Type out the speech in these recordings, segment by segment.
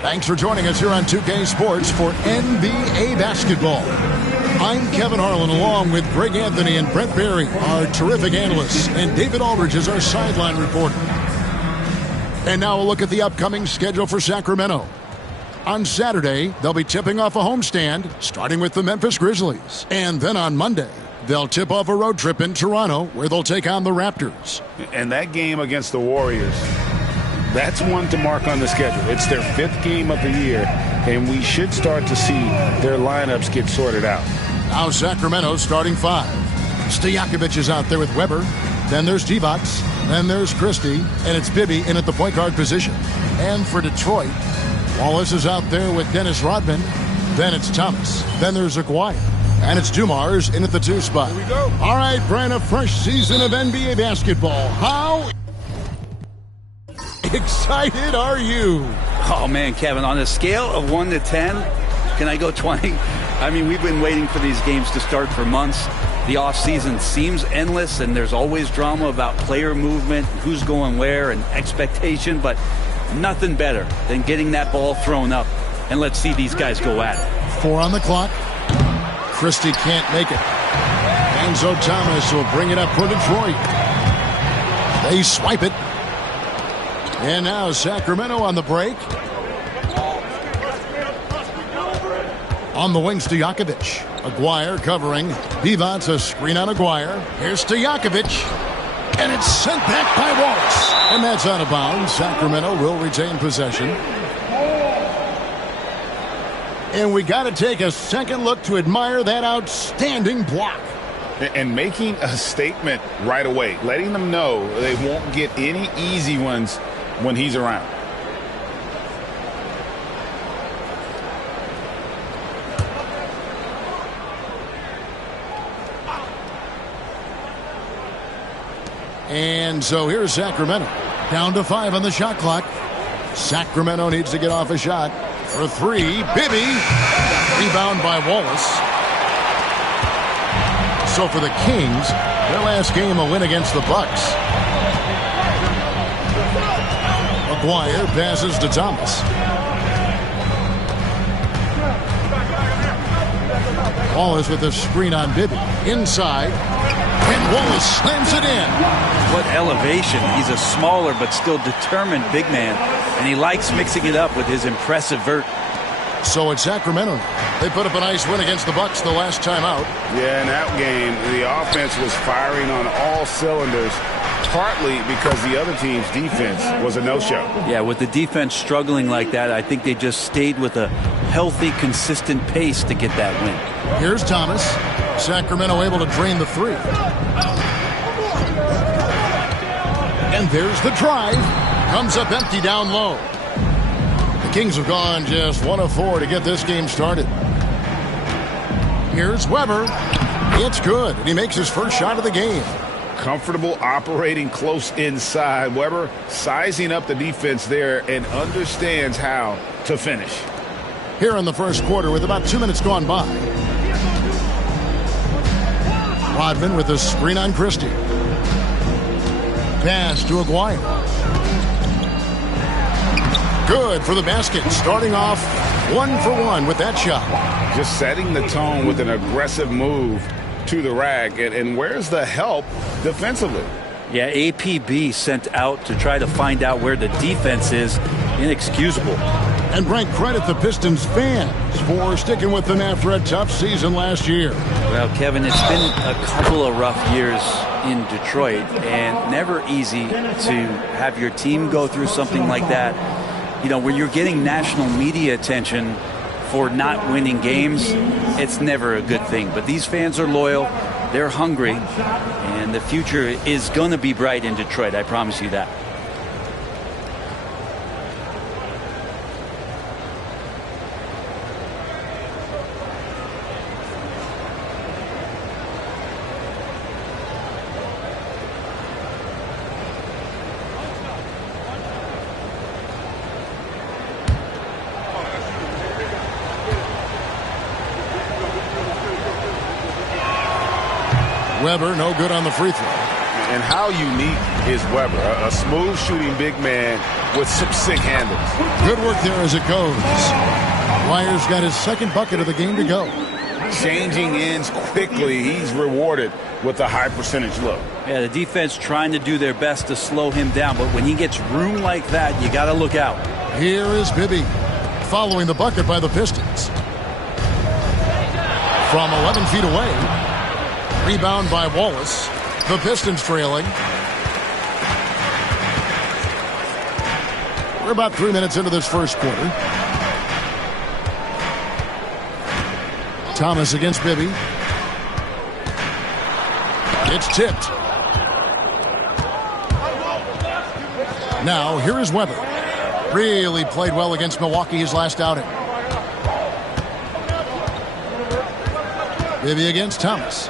Thanks for joining us here on 2K Sports for NBA basketball. I'm Kevin Harlan along with Greg Anthony and Brent Barry, our terrific analysts, and David Aldridge is our sideline reporter. And now a look at the upcoming schedule for Sacramento. On Saturday, they'll be tipping off a homestand, starting with the Memphis Grizzlies. And then on Monday, they'll tip off a road trip in Toronto, where they'll take on the Raptors. And that game against the Warriors, that's one to mark on the schedule. It's their 5th game of the year, and we should start to see their lineups get sorted out. Now Sacramento starting 5. Stojakovic is out there with Weber. Then there's Divac. Then there's Christie. And it's Bibby in at the point guard position. And for Detroit, Wallace is out there with Dennis Rodman. Then it's Thomas. Then there's Aguirre. And it's Dumars in at the 2 spot. Here we go. All right, Brent, a fresh season of NBA basketball. How excited are you? Oh, man, Kevin, on a scale of 1 to 10, can I go 20? I mean, we've been waiting for these games to start for months. The offseason seems endless, and there's always drama about player movement, who's going where, and expectation, but nothing better than getting that ball thrown up. And let's see these guys go at it. 4 on the clock. Christie can't make it. Enzo Thomas will bring it up for Detroit. They swipe it. And now Sacramento on the break. On the wing, Stojakovic. Aguirre covering. Divac, a screen on Aguirre. Here's Stojakovic. And it's sent back by Wallace. And that's out of bounds. Sacramento will retain possession. And we got to take a second look to admire that outstanding block. And making a statement right away, letting them know they won't get any easy ones when he's around. And so here's Sacramento. Down to 5 on the shot clock. Sacramento needs to get off a shot. For 3, Bibby. Rebound by Wallace. So for the Kings, their last game a win against the Bucks. Aguirre passes to Thomas. Wallace with a screen on Bibby. Inside. And Wallace slams it in. What elevation. He's a smaller but still determined big man. And he likes mixing it up with his impressive vert. So it's Sacramento. They put up a nice win against the Bucks the last time out. Yeah, in that game, the offense was firing on all cylinders, partly because the other team's defense was a no-show. Yeah, with the defense struggling like that, I think they just stayed with a healthy, consistent pace to get that win. Here's Thomas. Sacramento able to drain the 3. And there's the drive. Comes up empty down low. The Kings have gone just 1 of 4 to get this game started. Here's Weber. It's good, and he makes his first shot of the game. Comfortable operating close inside. Weber sizing up the defense there and understands how to finish. Here in the first quarter with about 2 minutes gone by. Rodman with a screen on Christie. Pass to Aguirre. Good for the basket. Starting off 1 for 1 with that shot. Just setting the tone with an aggressive move to the rack. And where's the help defensively? Yeah, APB sent out to try to find out where the defense is. Inexcusable. And Brent, credit the Pistons fans for sticking with them after a tough season last year. Well, Kevin, it's been a couple of rough years in Detroit, and never easy to have your team go through something like that. You know, when you're getting national media attention for not winning games, it's never a good thing. But these fans are loyal, they're hungry, and the future is going to be bright in Detroit, I promise you that. Weber, no good on the free throw. And how unique is Weber? A smooth shooting big man with some sick handles. Good work there as it goes. Dwyer's got his second bucket of the game to go. Changing ends quickly. He's rewarded with a high percentage look. Yeah, the defense trying to do their best to slow him down, but when he gets room like that, you got to look out. Here is Bibby following the bucket by the Pistons. From 11 feet away. Rebound by Wallace. The Pistons trailing. We're about 3 minutes into this first quarter. Thomas against Bibby. It's tipped. Now, here is Weber. Really played well against Milwaukee his last outing. Bibby against Thomas.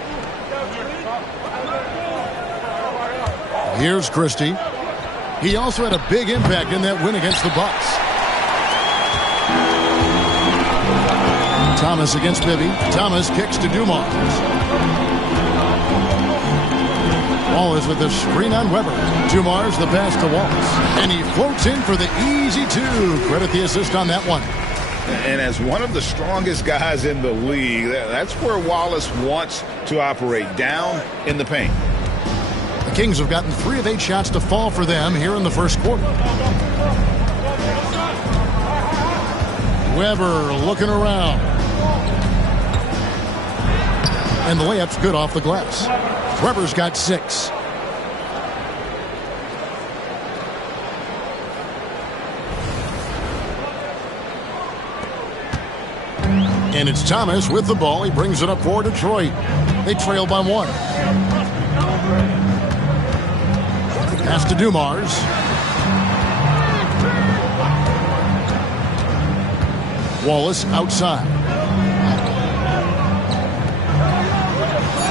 Here's Christie. He also had a big impact in that win against the Bucks. Thomas against Bibby. Thomas kicks to Dumars. Wallace with the screen on Weber. Dumars the pass to Wallace. And he floats in for the easy two. Credit the assist on that one. And as one of the strongest guys in the league, that's where Wallace wants to operate, down in the paint. The Kings have gotten 3 of 8 shots to fall for them here in the first quarter. Weber looking around. And the layup's good off the glass. Weber's got 6. And it's Thomas with the ball. He brings it up for Detroit. They trail by 1. Pass to Dumars. Wallace outside.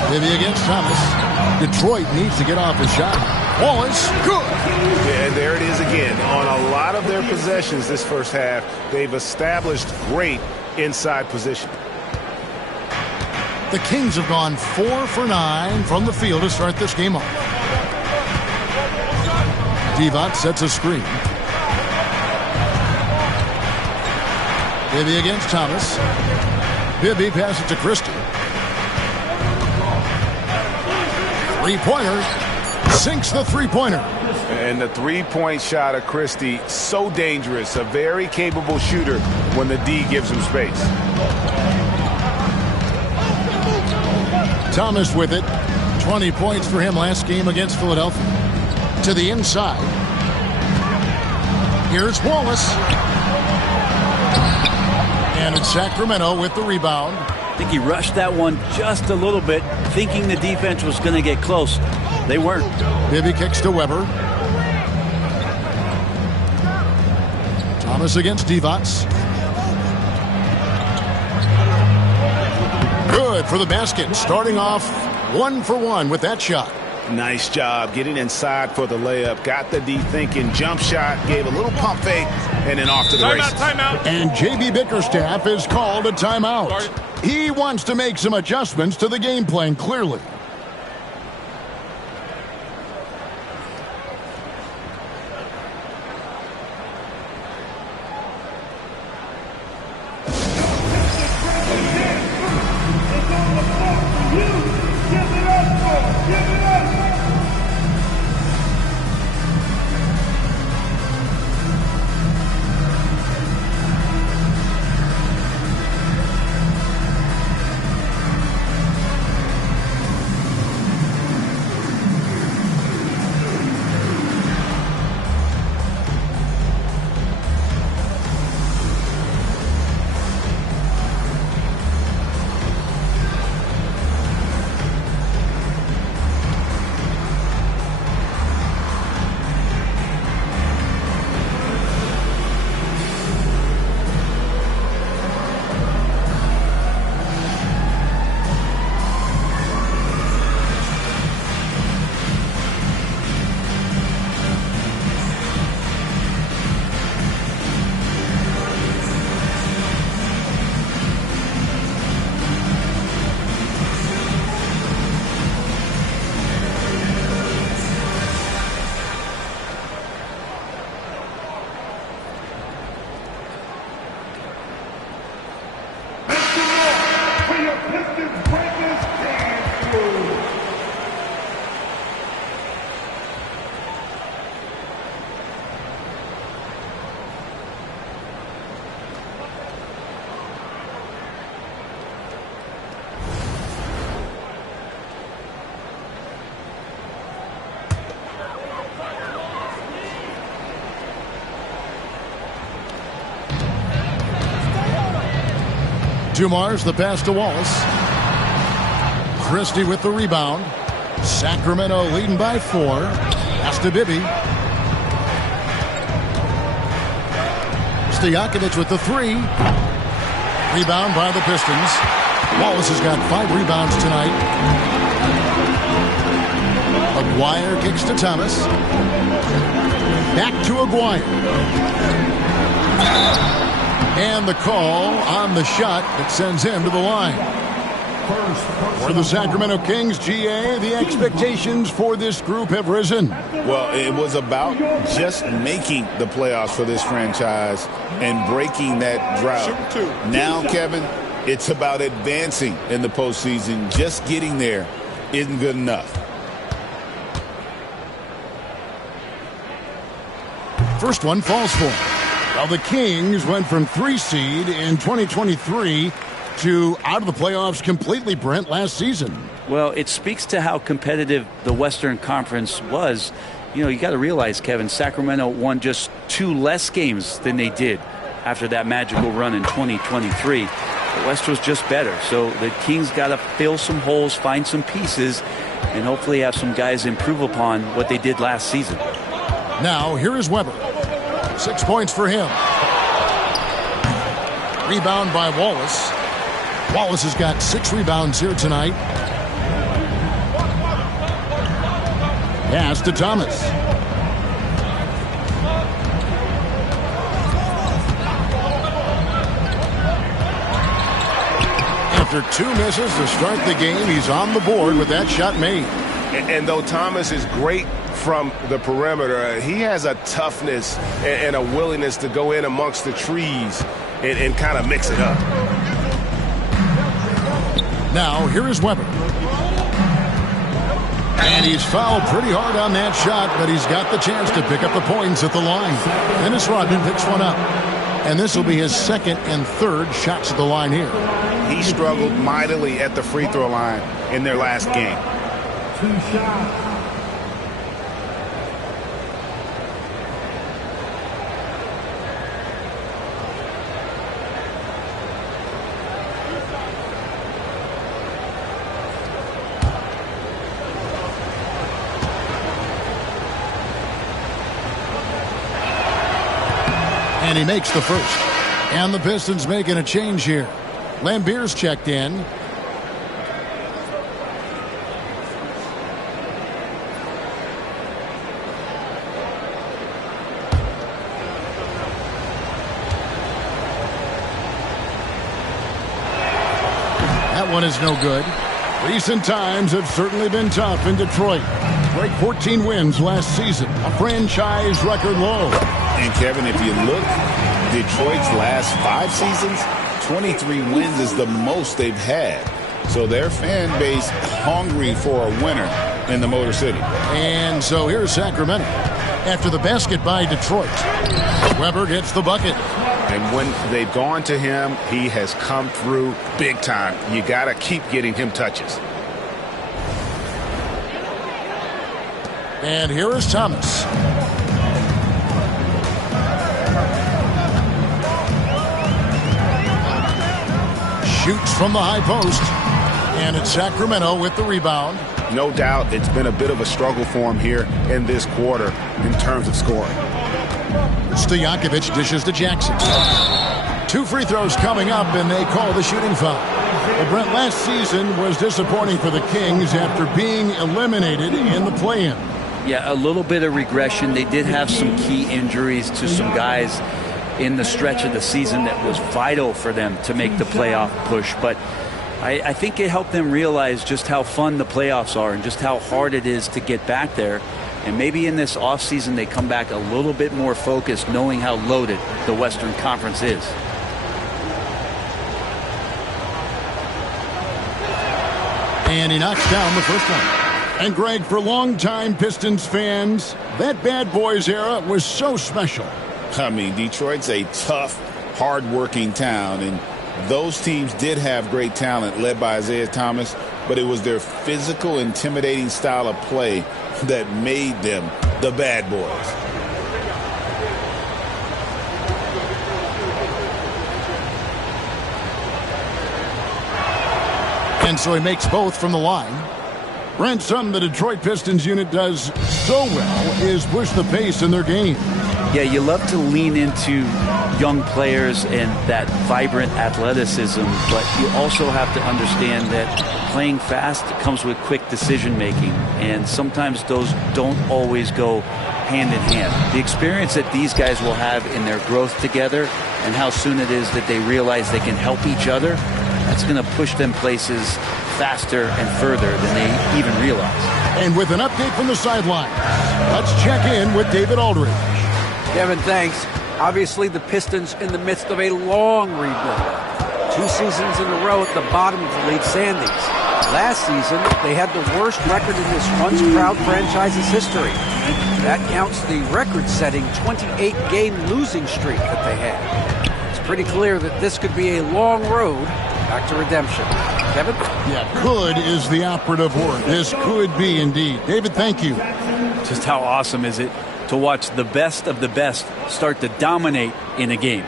Bibby against Thomas. Detroit needs to get off a shot. Wallace, good. Yeah, there it is again. On a lot of their possessions this first half, they've established great inside position. The Kings have gone 4 for 9 from the field to start this game off. Divac sets a screen. Bibby against Thomas. Bibby passes to Christie. Three-pointer. Sinks the three-pointer. And the three-point shot of Christie, so dangerous. A very capable shooter when the D gives him space. Thomas with it. 20 points for him last game against Philadelphia. To the inside. Here's Wallace. And it's Sacramento with the rebound. I think he rushed that one just a little bit, thinking the defense was going to get close. They weren't. Bibby kicks to Weber. Thomas against Divac. Good for the basket. Starting off 1 for 1 with that shot. Nice job getting inside for the layup. Got the D thinking. Jump shot. Gave a little pump fake. And then off to the races. Timeout. And J.B. Bickerstaff is called a timeout. He wants to make some adjustments to the game plan, clearly. Dumars the pass to Wallace. Christie with the rebound. Sacramento leading by 4. Pass to Bibby. Stojakovic with the 3. Rebound by the Pistons. Wallace has got 5 rebounds tonight. Aguirre kicks to Thomas. Back to Aguirre. And the call on the shot that sends him to the line. For the Sacramento Kings, GA, the expectations for this group have risen. Well, it was about just making the playoffs for this franchise and breaking that drought. Now, Kevin, it's about advancing in the postseason. Just getting there isn't good enough. First one falls for him. Well, the Kings went from 3 seed in 2023 to out of the playoffs completely, Brent, last season. Well, it speaks to how competitive the Western Conference was. You know, you got to realize, Kevin, Sacramento won just 2 less games than they did after that magical run in 2023. The West was just better. So the Kings got to fill some holes, find some pieces, and hopefully have some guys improve upon what they did last season. Now, here is Weber. 6 points for him. Rebound by Wallace. Wallace has got 6 rebounds here tonight. Pass to Thomas. After 2 misses to start the game, he's on the board with that shot made. And though Thomas is great from the perimeter, he has a toughness and a willingness to go in amongst the trees and kind of mix it up. Now, here is Weber. And he's fouled pretty hard on that shot, but he's got the chance to pick up the points at the line. Dennis Rodman picks one up. And this will be his 2nd and 3rd shots at the line here. He struggled mightily at the free throw line in their last game. 2 shots. And he makes the first. And the Pistons making a change here. Lambier's checked in. That one is no good. Recent times have certainly been tough in Detroit. Break 14 wins last season, a franchise record low. And Kevin, if you look, Detroit's last 5 seasons, 23 wins is the most they've had. So their fan base hungry for a winner in the Motor City. And so here's Sacramento. After the basket by Detroit, Weber gets the bucket. And when they've gone to him, he has come through big time. You got to keep getting him touches. And here is Thomas. Shoots from the high post. And it's Sacramento with the rebound. No doubt it's been a bit of a struggle for him here in this quarter in terms of scoring. Stojakovic dishes to Jackson. 2 free throws coming up, and they call the shooting foul. Well, Brent, last season was disappointing for the Kings after being eliminated in the play-in. Yeah, a little bit of regression. They did have some key injuries to some guys in the stretch of the season that was vital for them to make the playoff push. But I think it helped them realize just how fun the playoffs are and just how hard it is to get back there. And maybe in this offseason they come back a little bit more focused, knowing how loaded the Western Conference is. And he knocks down the first one. And Greg, for longtime Pistons fans, that Bad Boys era was so special. I mean, Detroit's a tough, hard-working town, and those teams did have great talent led by Isaiah Thomas, but it was their physical, intimidating style of play that made them the Bad Boys. And so he makes both from the line. Brent, something the Detroit Pistons unit does so well is push the pace in their game. Yeah, you love to lean into young players and that vibrant athleticism, but you also have to understand that playing fast comes with quick decision making, and sometimes those don't always go hand in hand. The experience that these guys will have in their growth together and how soon it is that they realize they can help each other, that's going to push them places faster and further than they even realize. And with an update from the sideline, let's check in with David Aldridge. Kevin, thanks. Obviously, the Pistons in the midst of a long rebuild. 2 seasons in a row at the bottom of the league standings. Last season, they had the worst record in this once-proud franchise's history. That counts the record-setting 28-game losing streak that they had. It's pretty clear that this could be a long road back to redemption. Kevin? Yeah, could is the operative word. This could be indeed. David, thank you. Just how awesome is it to watch the best of the best start to dominate in a game?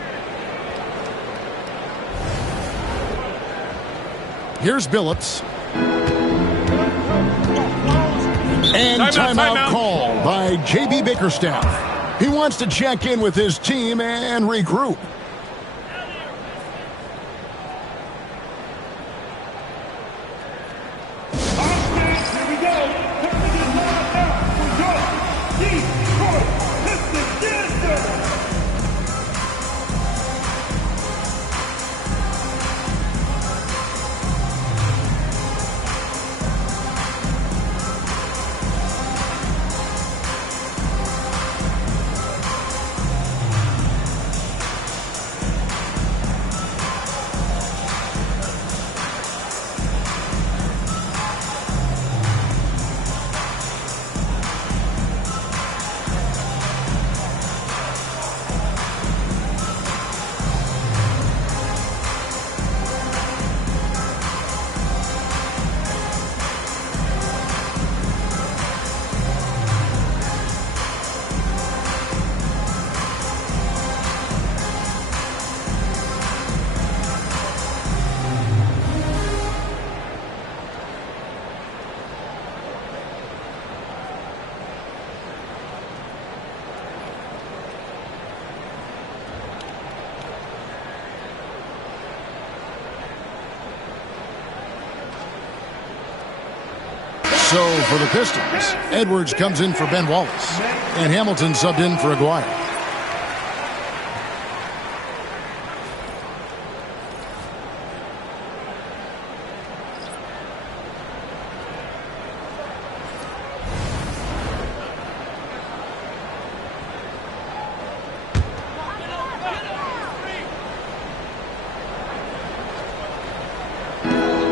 Here's Billups. And timeout called by J.B. Bickerstaff. He wants to check in with his team and regroup. So for the Pistons, Edwards comes in for Ben Wallace, and Hamilton subbed in for Aguirre.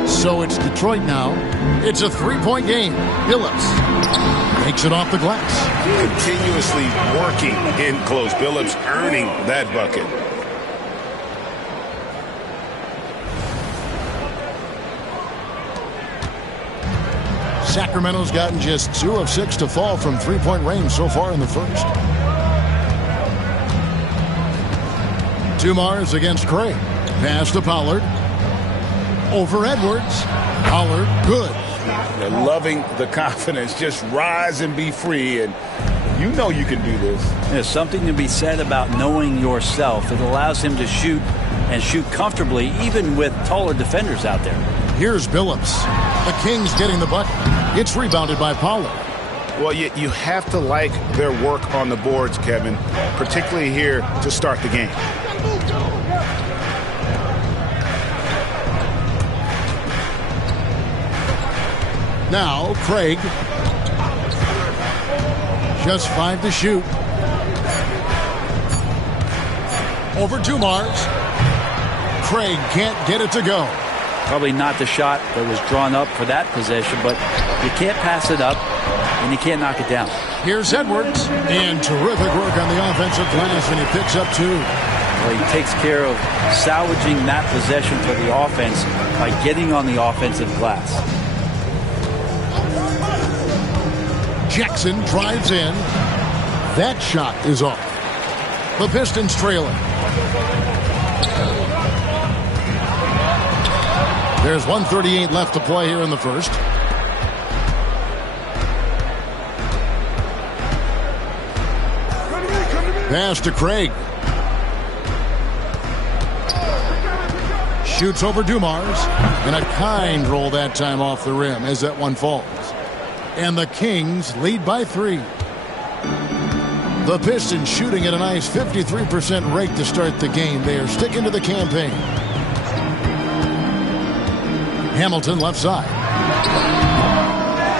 So it's Detroit now. It's a 3-point game. Billups makes it off the glass. Continuously working in close. Billups earning that bucket. Sacramento's gotten just 2 of 6 to fall from 3-point range so far in the first. Dumars against Craig. Pass to Pollard. Over Edwards. Pollard, good. They're loving the confidence. Just rise and be free, and you know you can do this. There's something to be said about knowing yourself. It allows him to shoot and shoot comfortably, even with taller defenders out there. Here's Billups. The Kings getting the bucket. It's rebounded by Pollard. Well, you have to like their work on the boards, Kevin, particularly here to start the game. Now, Craig. Just 5 to shoot. Over Dumars. Craig can't get it to go. Probably not the shot that was drawn up for that possession, but you can't pass it up, and you can't knock it down. Here's Edwards. And terrific work on the offensive glass, and he picks up 2. Well, he takes care of salvaging that possession for the offense by getting on the offensive glass. Jackson drives in. That shot is off. The Pistons trailing. There's 1:38 left to play here in the first. Pass to Craig. Shoots over Dumars. And a kind roll that time off the rim as that one falls. And the Kings lead by 3. The Pistons shooting at a nice 53% rate to start the game. They are sticking to the campaign. Hamilton left side.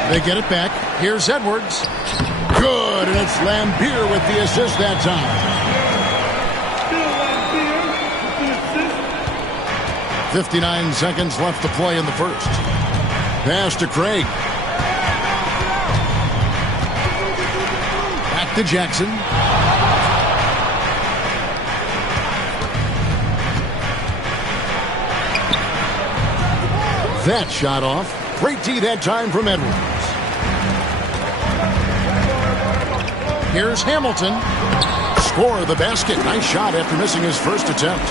They get it back. Here's Edwards. Good, and it's Lambier with the assist that time. 59 seconds left to play in the first. Pass to Craig. Back to Jackson. That shot off. Great D that time from Edwards. Here's Hamilton. Score the basket. Nice shot after missing his first attempt.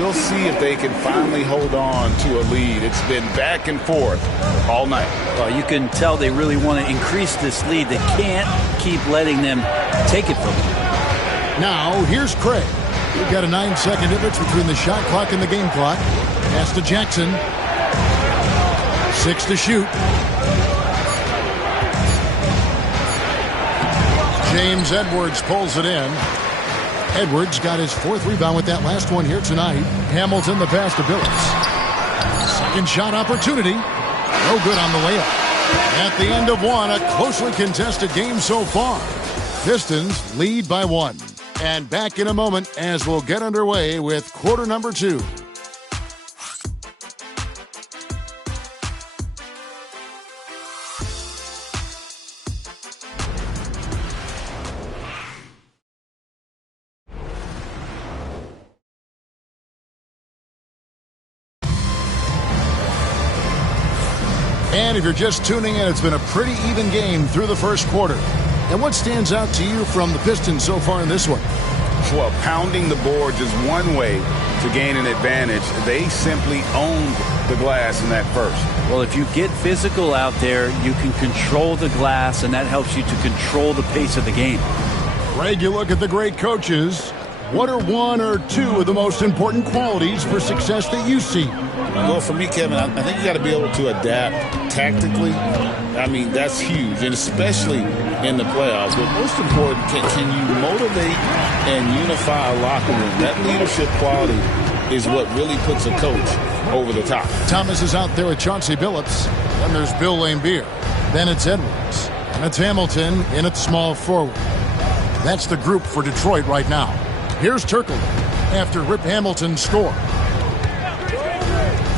We'll see if they can finally hold on to a lead. It's been back and forth all night. Well, you can tell they really want to increase this lead. They can't keep letting them take it from them. Now, here's Craig. We've got a 9-second difference between the shot clock and the game clock. Pass to Jackson. 6 to shoot. James Edwards pulls it in. Edwards got his 4th rebound with that last one here tonight. Hamilton the pass to Billups. Second shot opportunity. No good on the layup. At the end of one, a closely contested game so far. Pistons lead by 1. And back in a moment as we'll get underway with quarter number 2. And if you're just tuning in, it's been a pretty even game through the first quarter. And what stands out to you from the Pistons so far in this one? Well, pounding the boards is one way to gain an advantage. They simply owned the glass in that first. Well, if you get physical out there, you can control the glass, and that helps you to control the pace of the game. Greg, you look at the great coaches. What are 1 or 2 of the most important qualities for success that you see? Well, for me, Kevin, I think you got to be able to adapt tactically. I mean, that's huge, and especially in the playoffs. But most important, can you motivate and unify a locker room? That leadership quality is what really puts a coach over the top. Thomas is out there with Chauncey Billups. Then there's Bill Lambier. Then it's Edwards. And it's Hamilton in at small forward. That's the group for Detroit right now. Here's Turkle after Rip Hamilton's score.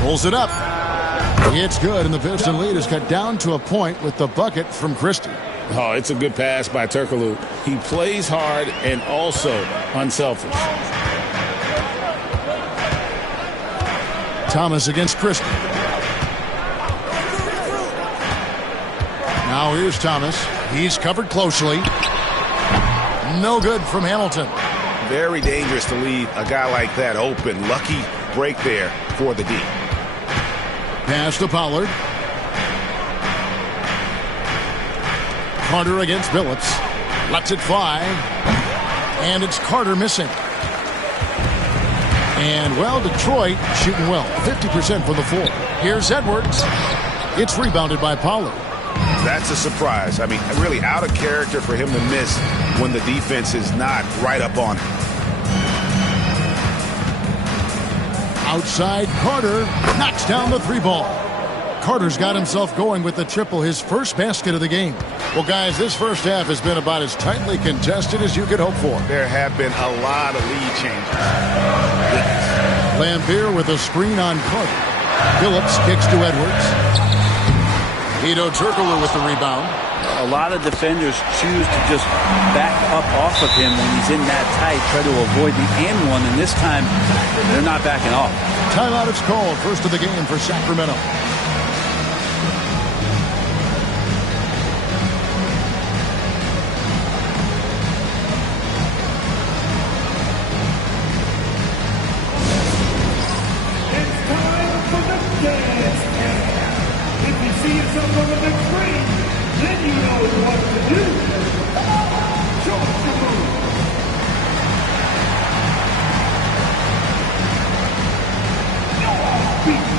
Pulls it up. It's good, and the Piston lead is cut down to a point with the bucket from Christie. Oh, it's a good pass by Turkoglu. He plays hard and also unselfish. Thomas against Christie. Now here's Thomas. He's covered closely. No good from Hamilton. Very dangerous to leave a guy like that open. Lucky break there for the D. Pass to Pollard. Carter against Billups. Lets it fly. And it's Carter missing. And, well, Detroit shooting well. 50% from the floor. Here's Edwards. It's rebounded by Pollard. That's a surprise. I mean, really out of character for him to miss when the defense is not right up on him. Outside, Carter knocks down the 3-ball. Carter's got himself going with the triple, his first basket of the game. Well, guys, this first half has been about as tightly contested as you could hope for. There have been a lot of lead changes. Lambier with a screen on Carter. Billups kicks to Edwards. Hedo Turkoglu with the rebound. A lot of defenders choose to just back up off of him when he's in that tight, try to avoid the and one, and this time they're not backing off. Timeout is called. First of the game for Sacramento. see yourself on the big screen. Then you know what to do. Come on, show us your move. You're beaten.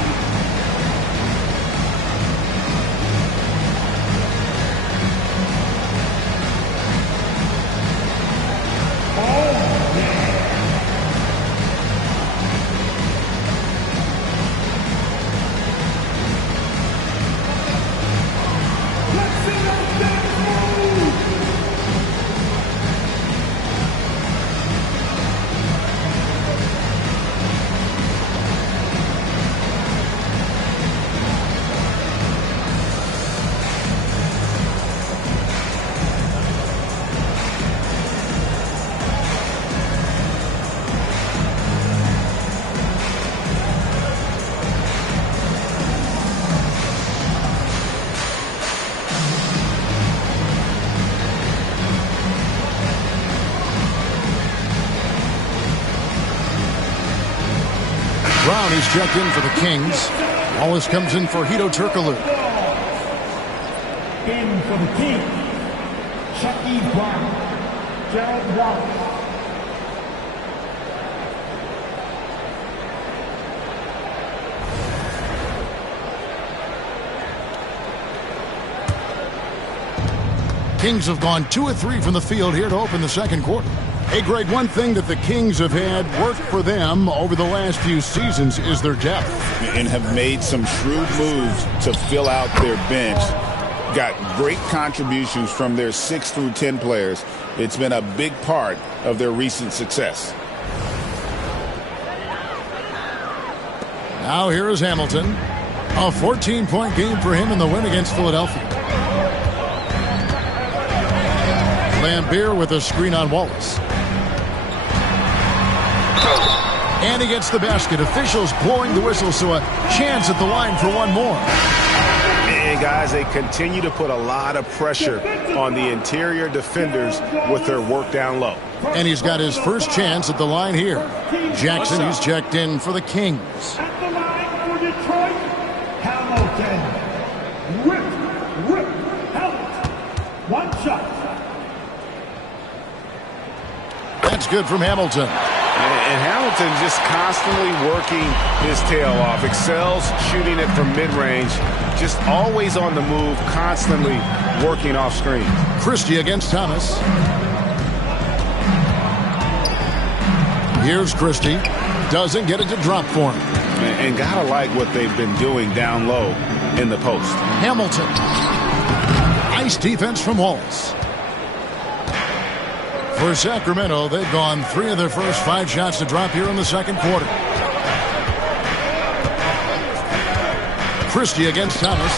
Brown is checked in for the Kings. Wallace comes in for Hito Turkoglu. In for the Kings, Chucky Brown, Gerald Wallace. Kings have gone 2 of 3 from the field here to open the second quarter. Hey, Greg, one thing that the Kings have had work for them over the last few seasons is their depth. And have made some shrewd moves to fill out their bench. Got great contributions from their 6 through 10 players. It's been a big part of their recent success. Now here is Hamilton. A 14-point game for him in the win against Philadelphia. Lambeer with a screen on Wallace. And he gets the basket. Officials blowing the whistle, so a chance at the line for one more. And guys, they continue to put a lot of pressure on the interior defenders with their work down low. And he's got his first chance at the line here. Jackson, he's checked in for the Kings. At the line for Detroit, Hamilton. Rip, Hamilton. One shot. That's good from Hamilton. And Hamilton just constantly working his tail off. Excels shooting it from mid-range. Just always on the move, constantly working off screen. Christie against Thomas. Here's Christie. Doesn't get it to drop for him. And gotta like what they've been doing down low in the post. Hamilton. Nice defense from Wallace. For Sacramento, they've gone 3 of their first 5 shots to drop here in the second quarter. Christie against Thomas.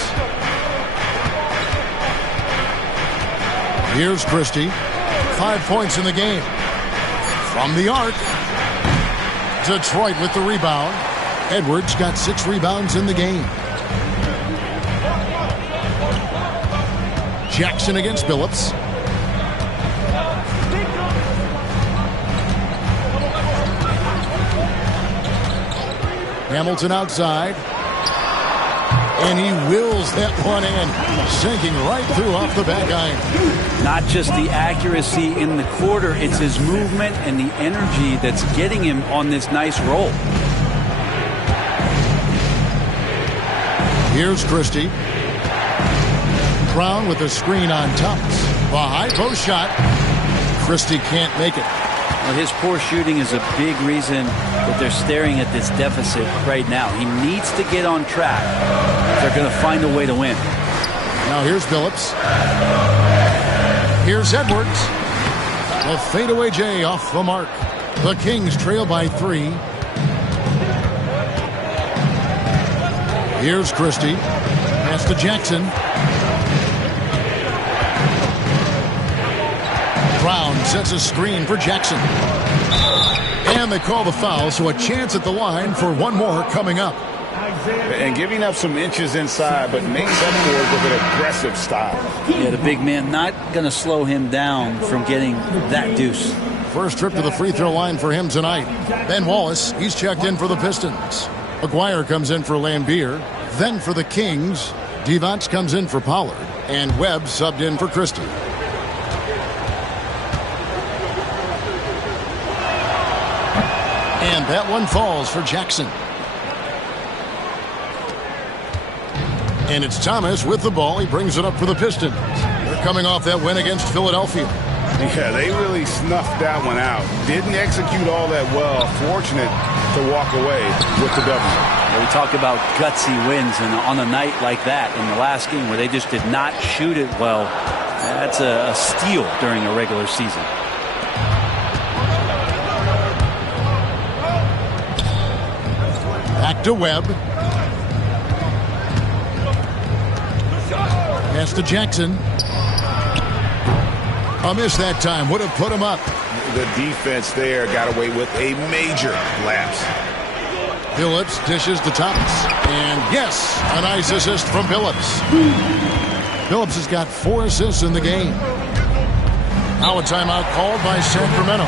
Here's Christie. 5 points in the game. From the arc. Detroit with the rebound. Edwards got 6 rebounds in the game. Jackson against Billups. Hamilton outside. And he wills that one in, sinking right through off the back iron. Not just the accuracy in the quarter, it's his movement and the energy that's getting him on this nice roll. Here's Christie. Brown with a screen on Thomas. The high post shot. Christie can't make it. Well, his poor shooting is a big reason that they're staring at this deficit right now. He needs to get on track if they're going to find a way to win. Now here's Billups. Here's Edwards. A fadeaway J off the mark. The Kings trail by 3. Here's Christie. Pass to Jackson. Brown sets a screen for Jackson. And they call the foul, so a chance at the line for one more coming up. And giving up some inches inside, but makes up for it with an aggressive style. Yeah, the big man not going to slow him down from getting that deuce. First trip to the free throw line for him tonight. Ben Wallace, he's checked in for the Pistons. McGuire comes in for Lambeer. Then for the Kings, Devonts comes in for Pollard, and Webb subbed in for Christie. And that one falls for Jackson. And it's Thomas with the ball. He brings it up for the Pistons. They're coming off that win against Philadelphia. Yeah, they really snuffed that one out. Didn't execute all that well. Fortunate to walk away with the W. We talk about gutsy wins, and on a night like that in the last game where they just did not shoot it well, that's a steal during a regular season. Back to Webb. Pass to Jackson. A miss that time. Would have put him up. The defense there got away with a major lapse. Phillips dishes to Thomas. And yes, a nice assist from Phillips. Phillips has got 4 assists in the game. Now a timeout called by Sacramento.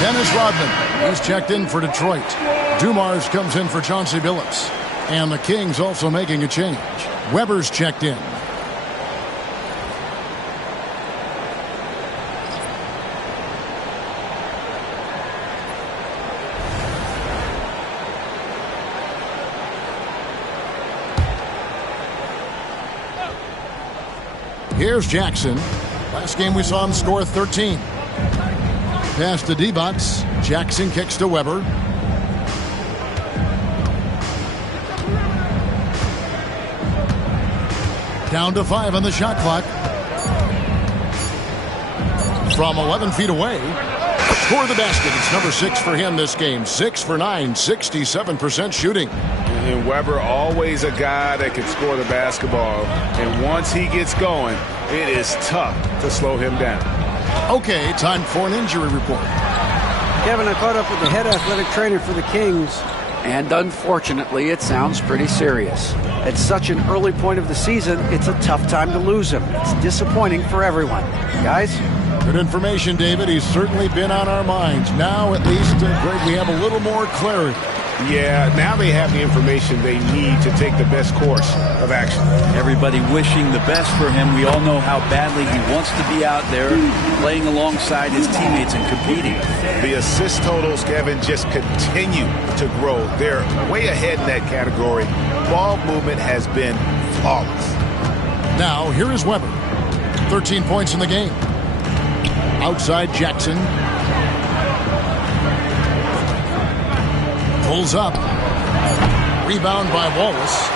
Dennis Rodman, he's checked in for Detroit. Dumars comes in for Chauncey Billups. And the Kings also making a change. Weber's checked in. Here's Jackson. Last game we saw him score 13. Pass to Devonts. Jackson kicks to Weber. Down to 5 on the shot clock. From 11 feet away. Score the basket. It's number 6 for him this game. 6 for 9, 67% shooting. And Weber, always a guy that can score the basketball. And once he gets going, it is tough to slow him down. Okay, time for an injury report. Kevin, I caught up with the head athletic trainer for the Kings, and unfortunately, it sounds pretty serious. At such an early point of the season, it's a tough time to lose him. It's disappointing for everyone. Guys? Good information, David. He's certainly been on our minds. Now, at least, Greg, we have a little more clarity. Yeah, now they have the information they need to take the best course of action. Everybody wishing the best for him. We all know how badly he wants to be out there playing alongside his teammates and competing. The assist totals, Kevin, just continue to grow. They're way ahead in that category. Ball movement has been flawless. Now, here is Weber. 13 points in the game. Outside Jackson. Pulls up. Rebound by Wallace.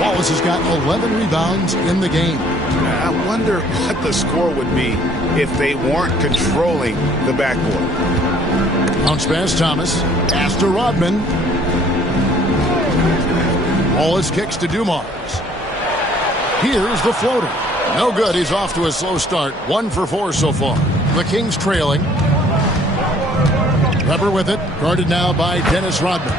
Wallace has got 11 rebounds in the game. I wonder what the score would be if they weren't controlling the backboard. Bounce pass, Thomas. Pass to Rodman. Wallace kicks to Dumars. Here's the floater. No good. He's off to a slow start. 1 for 4 so far. The Kings trailing. Weber with it. Guarded now by Dennis Rodman.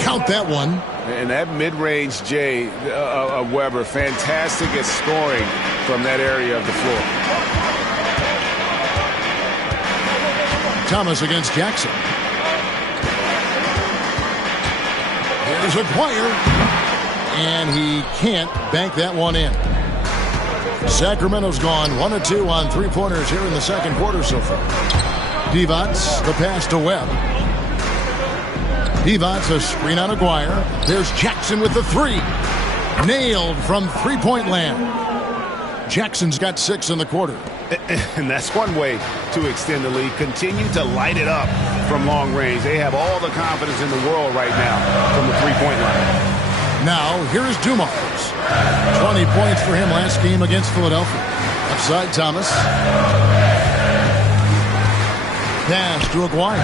Count that one. And that mid-range J of Weber, fantastic at scoring from that area of the floor. Thomas against Jackson. Here's Aguirre. And he can't bank that one in. Sacramento's gone 1 of 2 on three-pointers here in the second quarter so far. Divac, the pass to Webb. Divac, a screen on Aguirre. There's Jackson with the three. Nailed from three-point land. Jackson's got 6 in the quarter. And that's one way to extend the lead. Continue to light it up from long range. They have all the confidence in the world right now from the three-point line. Now, here's Dumars. 20 points for him last game against Philadelphia. Upside Thomas. Pass to Aguirre.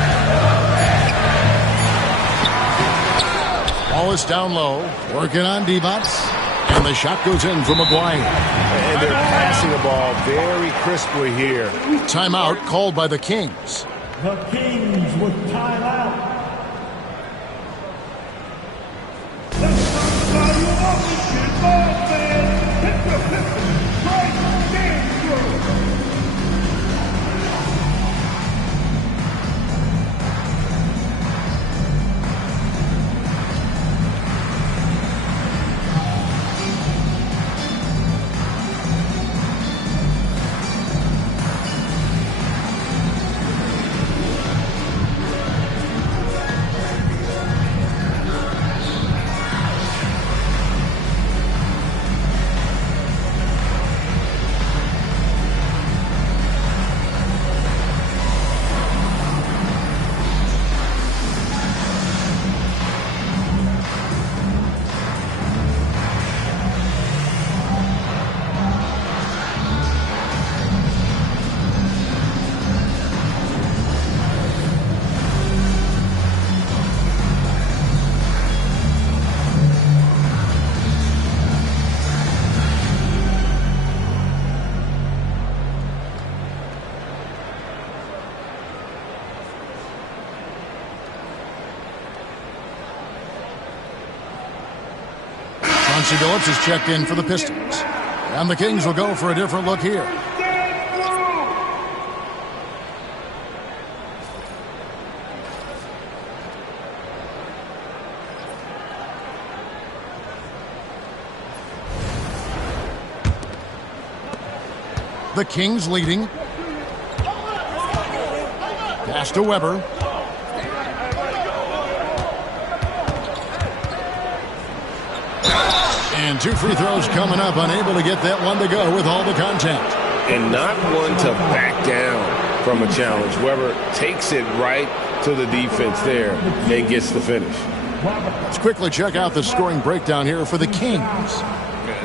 Wallace down low. Working on Divac. And the shot goes in from Aguirre. And they're passing the ball very crisply here. Timeout called by the Kings. The Kings with timeout. Billups is checked in for the Pistons. And the Kings will go for a different look here. The Kings leading. Pass to Weber. And 2 free throws coming up, unable to get that one to go with all the contact. And not one to back down from a challenge. Weber takes it right to the defense there and gets the finish. Let's quickly check out the scoring breakdown here for the Kings.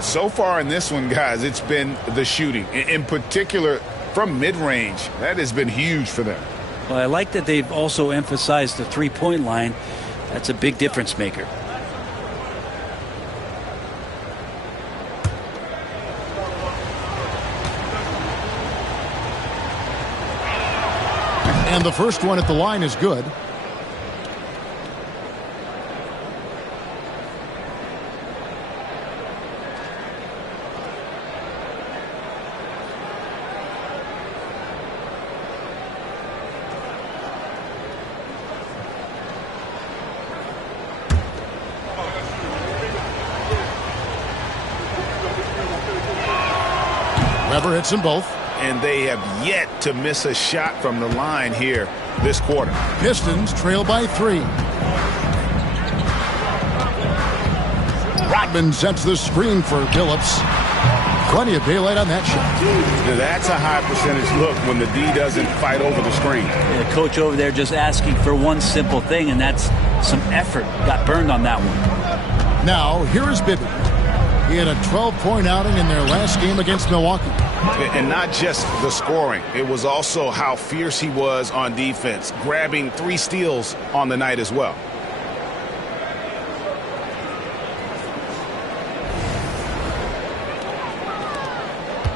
So far in this one, guys, it's been the shooting. In particular, from mid-range. That has been huge for them. Well, I like that they've also emphasized the three-point line. That's a big difference maker. And the first one at the line is good. Weber hits them both. And they have yet to miss a shot from the line here this quarter. Pistons trail by 3. Rodman sets the screen for Billups. Plenty of daylight on that shot. Now that's a high percentage look when the D doesn't fight over the screen. The coach over there just asking for one simple thing, and that's some effort. Got burned on that one. Now, here is Bibby. He had a 12-point outing in their last game against Milwaukee. And not just the scoring. It was also how fierce he was on defense, grabbing 3 steals on the night as well.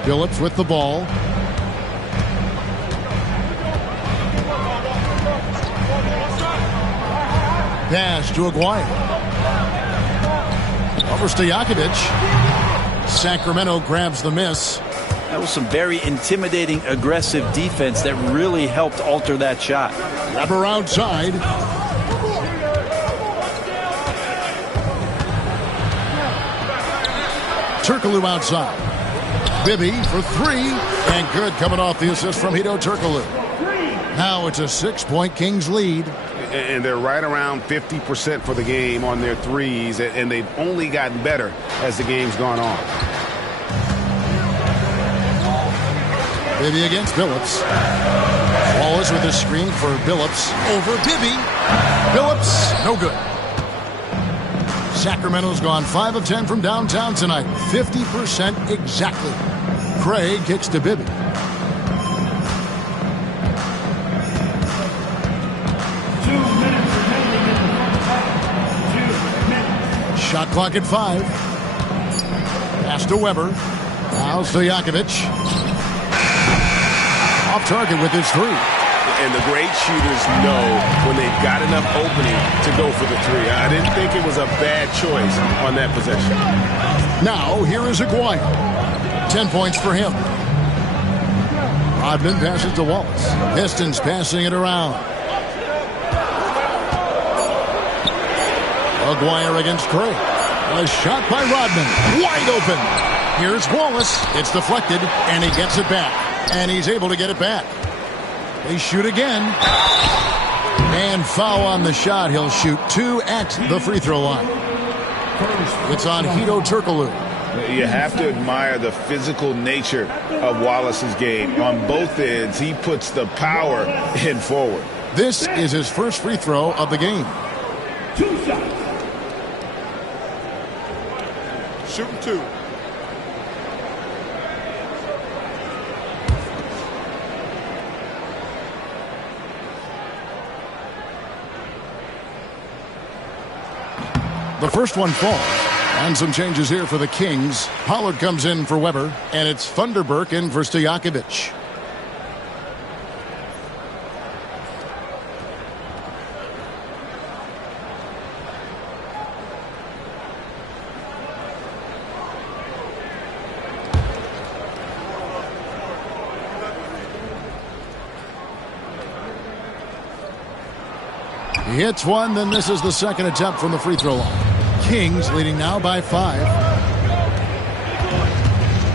Billups with the ball. Pass to Aguirre. Over Stojakovic. Sacramento grabs the miss. That was some very intimidating, aggressive defense that really helped alter that shot. Weber outside. Turkoglu outside. Bibby for three. And good coming off the assist from Hedo Turkoglu. Now it's a 6-point Kings lead. And they're right around 50% for the game on their threes, and they've only gotten better as the game's gone on. Bibby against Billups. Wallace with a screen for Billups. Over Bibby. Billups, no good. Sacramento's gone 5 of 10 from downtown tonight. 50% exactly. Craig kicks to Bibby. Shot clock at 5. Pass to Weber. Now Stojakovic. Off target with his three. And the great shooters know when they've got enough opening to go for the three. I didn't think it was a bad choice on that possession. Now here is Aguirre. 10 points for him. Rodman passes to Wallace. Pistons passing it around. Aguirre against Craig. A shot by Rodman. Wide open. Here's Wallace. It's deflected, and he gets it back. And he's able to get it back. They shoot again. And foul on the shot. He'll shoot 2 at the free throw line. It's on Hedo Turkoglu. You have to admire the physical nature of Wallace's game. On both ends, he puts the power in forward. This is his first free throw of the game. 2 shots. Shooting 2. The first one falls. And some changes here for the Kings. Pollard comes in for Weber, and it's Thunderberg in for Stojakovic. He hits one, then misses the second attempt from the free throw line. Kings leading now by 5.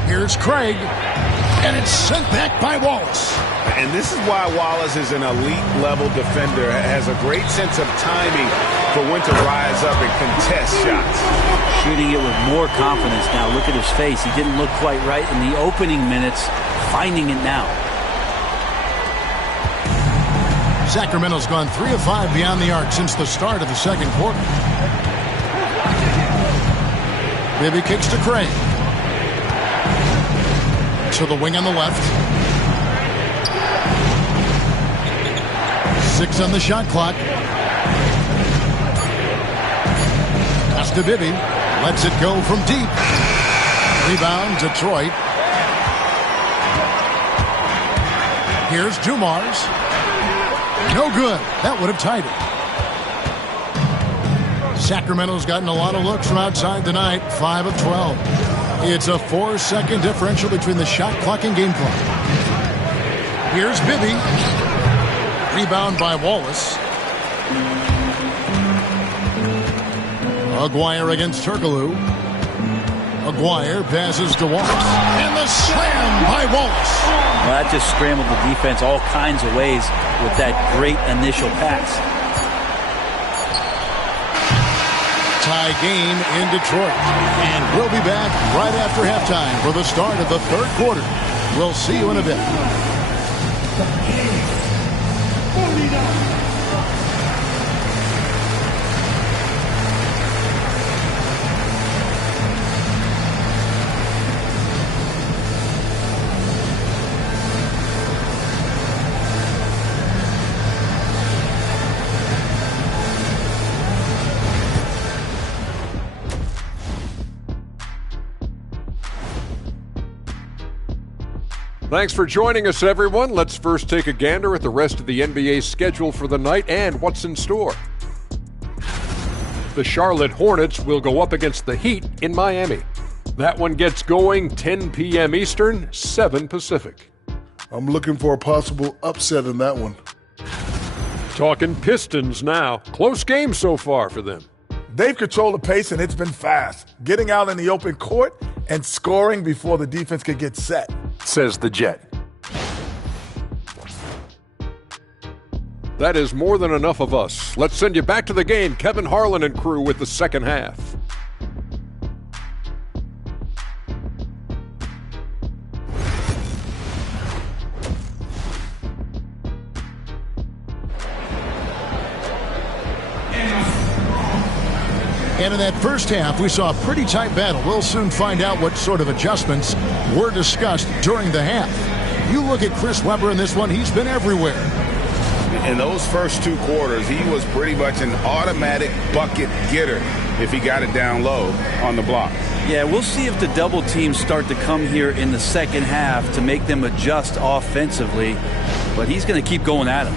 Here's Craig, and it's sent back by Wallace. And this is why Wallace is an elite-level defender, has a great sense of timing for when to rise up and contest shots. Shooting it with more confidence now. Look at his face. He didn't look quite right in the opening minutes, finding it now. Sacramento's gone 3 of 5 beyond the arc since the start of the second quarter. Bibby kicks to Craig. To the wing on the left. 6 on the shot clock. Pass to Bibby. Lets it go from deep. Rebound, Detroit. Here's Dumars. No good. That would have tied it. Sacramento's gotten a lot of looks from outside tonight. 5 of 12. It's a 4-second differential between the shot clock and game clock. Here's Bibby. Rebound by Wallace. Aguirre against Turkoglu. Aguirre passes to Wallace. And the slam by Wallace. Well, that just scrambled the defense all kinds of ways with that great initial pass. Tie game in Detroit. And we'll be back right after halftime for the start of the third quarter. We'll see you in a bit. 49. Thanks for joining us, everyone. Let's first take a gander at the rest of the NBA schedule for the night and what's in store. The Charlotte Hornets will go up against the Heat in Miami. That one gets going 10 p.m. Eastern, 7 Pacific. I'm looking for a possible upset in that one. Talking Pistons now. Close game so far for them. They've controlled the pace, and it's been fast. Getting out in the open court and scoring before the defense can get set, says the Jet. That is more than enough of us. Let's send you back to the game. Kevin Harlan and crew with the second half. And in that first half, we saw a pretty tight battle. We'll soon find out what sort of adjustments were discussed during the half. You look at Chris Webber in this one, he's been everywhere. In those first 2 quarters, he was pretty much an automatic bucket getter if he got it down low on the block. Yeah, we'll see if the double teams start to come here in the second half to make them adjust offensively, but he's going to keep going at him.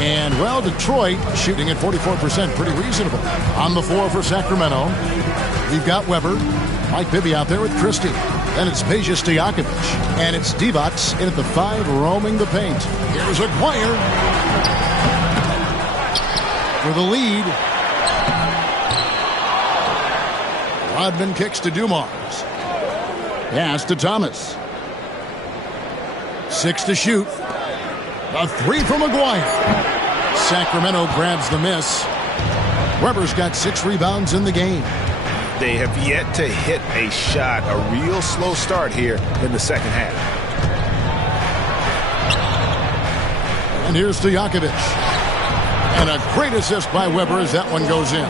And, well, Detroit shooting at 44%, pretty reasonable. On the floor for Sacramento, we've got Webber, Mike Bibby out there with Christie. Then it's Peja Stojakovic, and it's Divac in at the 5, roaming the paint. Here's Aguirre for the lead. Rodman kicks to Dumars. Pass to Thomas. 6 to shoot. A 3 from Aguirre. Sacramento grabs the miss. Webber's got 6 rebounds in the game. They have yet to hit a shot, a real slow start here in the second half. And here's Stojakovic. And a great assist by Webber as that one goes in.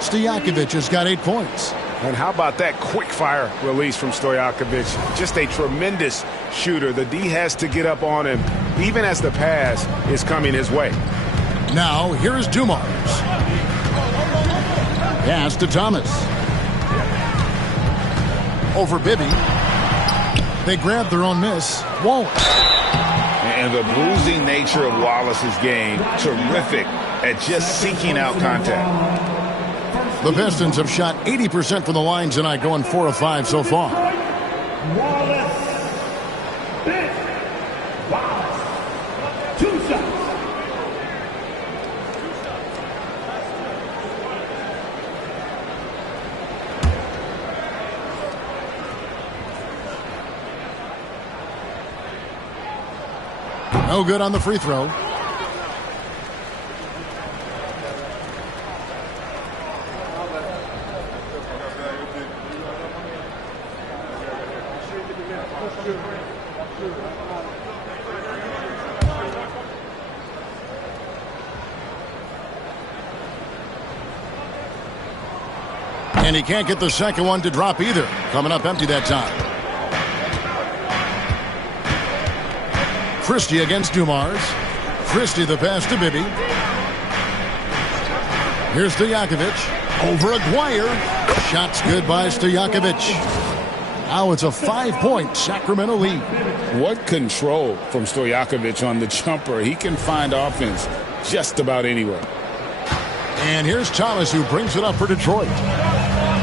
Stojakovic has got 8 points. And how about that quick fire release from Stojakovic? Just a tremendous shooter. The D has to get up on him even as the pass is coming his way. Now here's Dumars. Pass to Thomas. Over Bibby. They grab their own miss. Won't. And the bruising nature of Wallace's game, terrific at just seeking out contact. The Pistons have shot 80% from the line tonight, going 4 of 5 so far. Wallace. Wallace. 2 shots. No good on the free throw. And he can't get the second one to drop either. Coming up empty that time. Christie against Dumars. Christie the pass to Bibby. Here's Stojakovic. Over Aguirre. Shots good by Stojakovic. Now it's a 5-point Sacramento lead. What control from Stojakovic on the jumper. He can find offense just about anywhere. And here's Thomas, who brings it up for Detroit.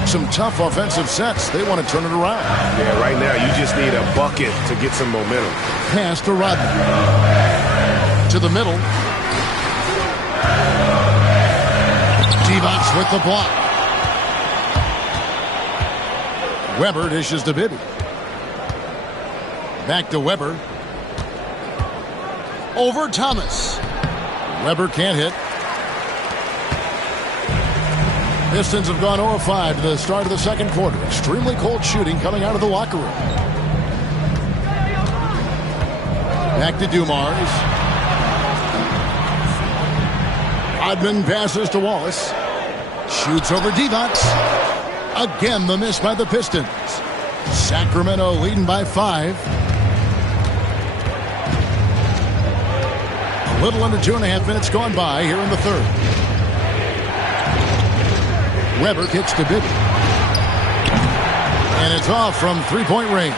Some tough offensive sets. They want to turn it around. Yeah, right now you just need a bucket to get some momentum. Pass to Rodman. To the middle. Divac with the block. Webber dishes to Bibby. Back to Webber. Over Thomas. Webber can't hit. Pistons have gone 0-5 to the start of the second quarter. Extremely cold shooting coming out of the locker room. Back to Dumars. Rodman passes to Wallace. Shoots over Divac. Again, the miss by the Pistons. Sacramento leading by 5. A little under 2.5 minutes gone by here in the third. Webber kicks to Bibby. And it's off from 3-point range.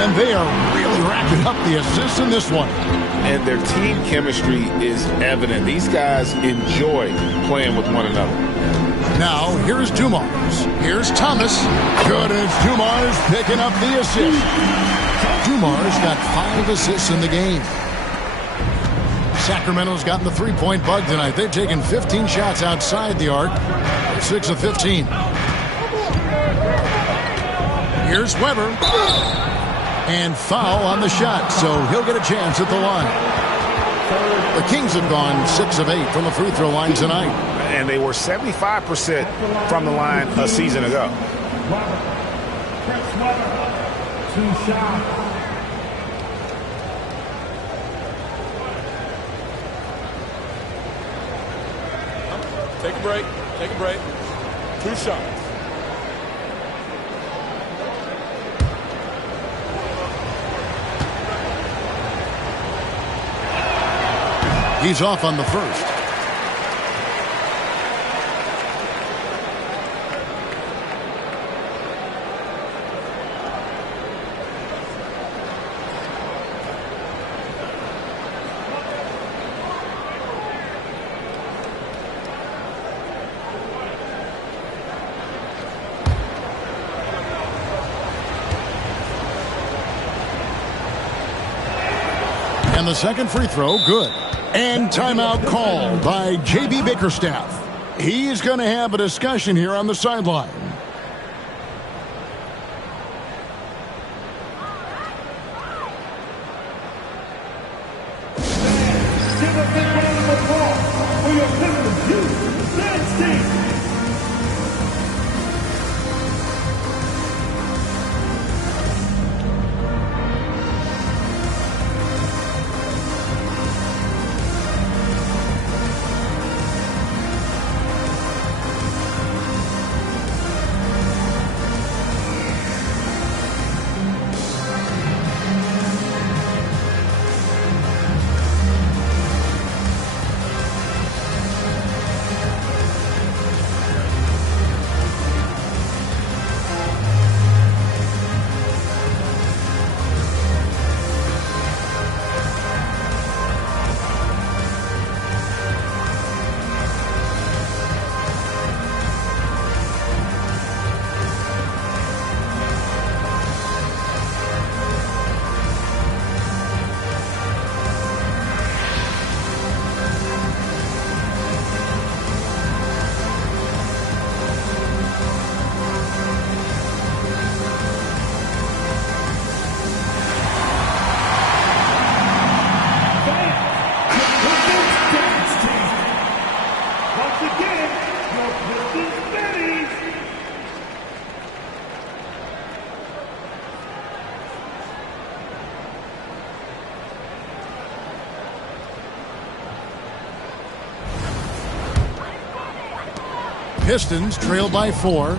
And they are really racking up the assists in this one. And their team chemistry is evident. These guys enjoy playing with one another. Now, here's Dumars. Here's Thomas. Good as Dumars picking up the assist. Dumars got 5 assists in the game. Sacramento's gotten the three-point bug tonight. They've taken 15 shots outside the arc. 6 of 15. Here's Weber. And foul on the shot, so he'll get a chance at the line. The Kings have gone 6 of 8 from the free throw line tonight. And they were 75% from the line a season ago. Take a break. Take a break. 2 shots. He's off on the first. And the second free throw, good. And timeout called by J.B. Bickerstaff. He's going to have a discussion here on the sideline. Give a big round of applause for your Pistons youth dance team. Pistons trail by 4.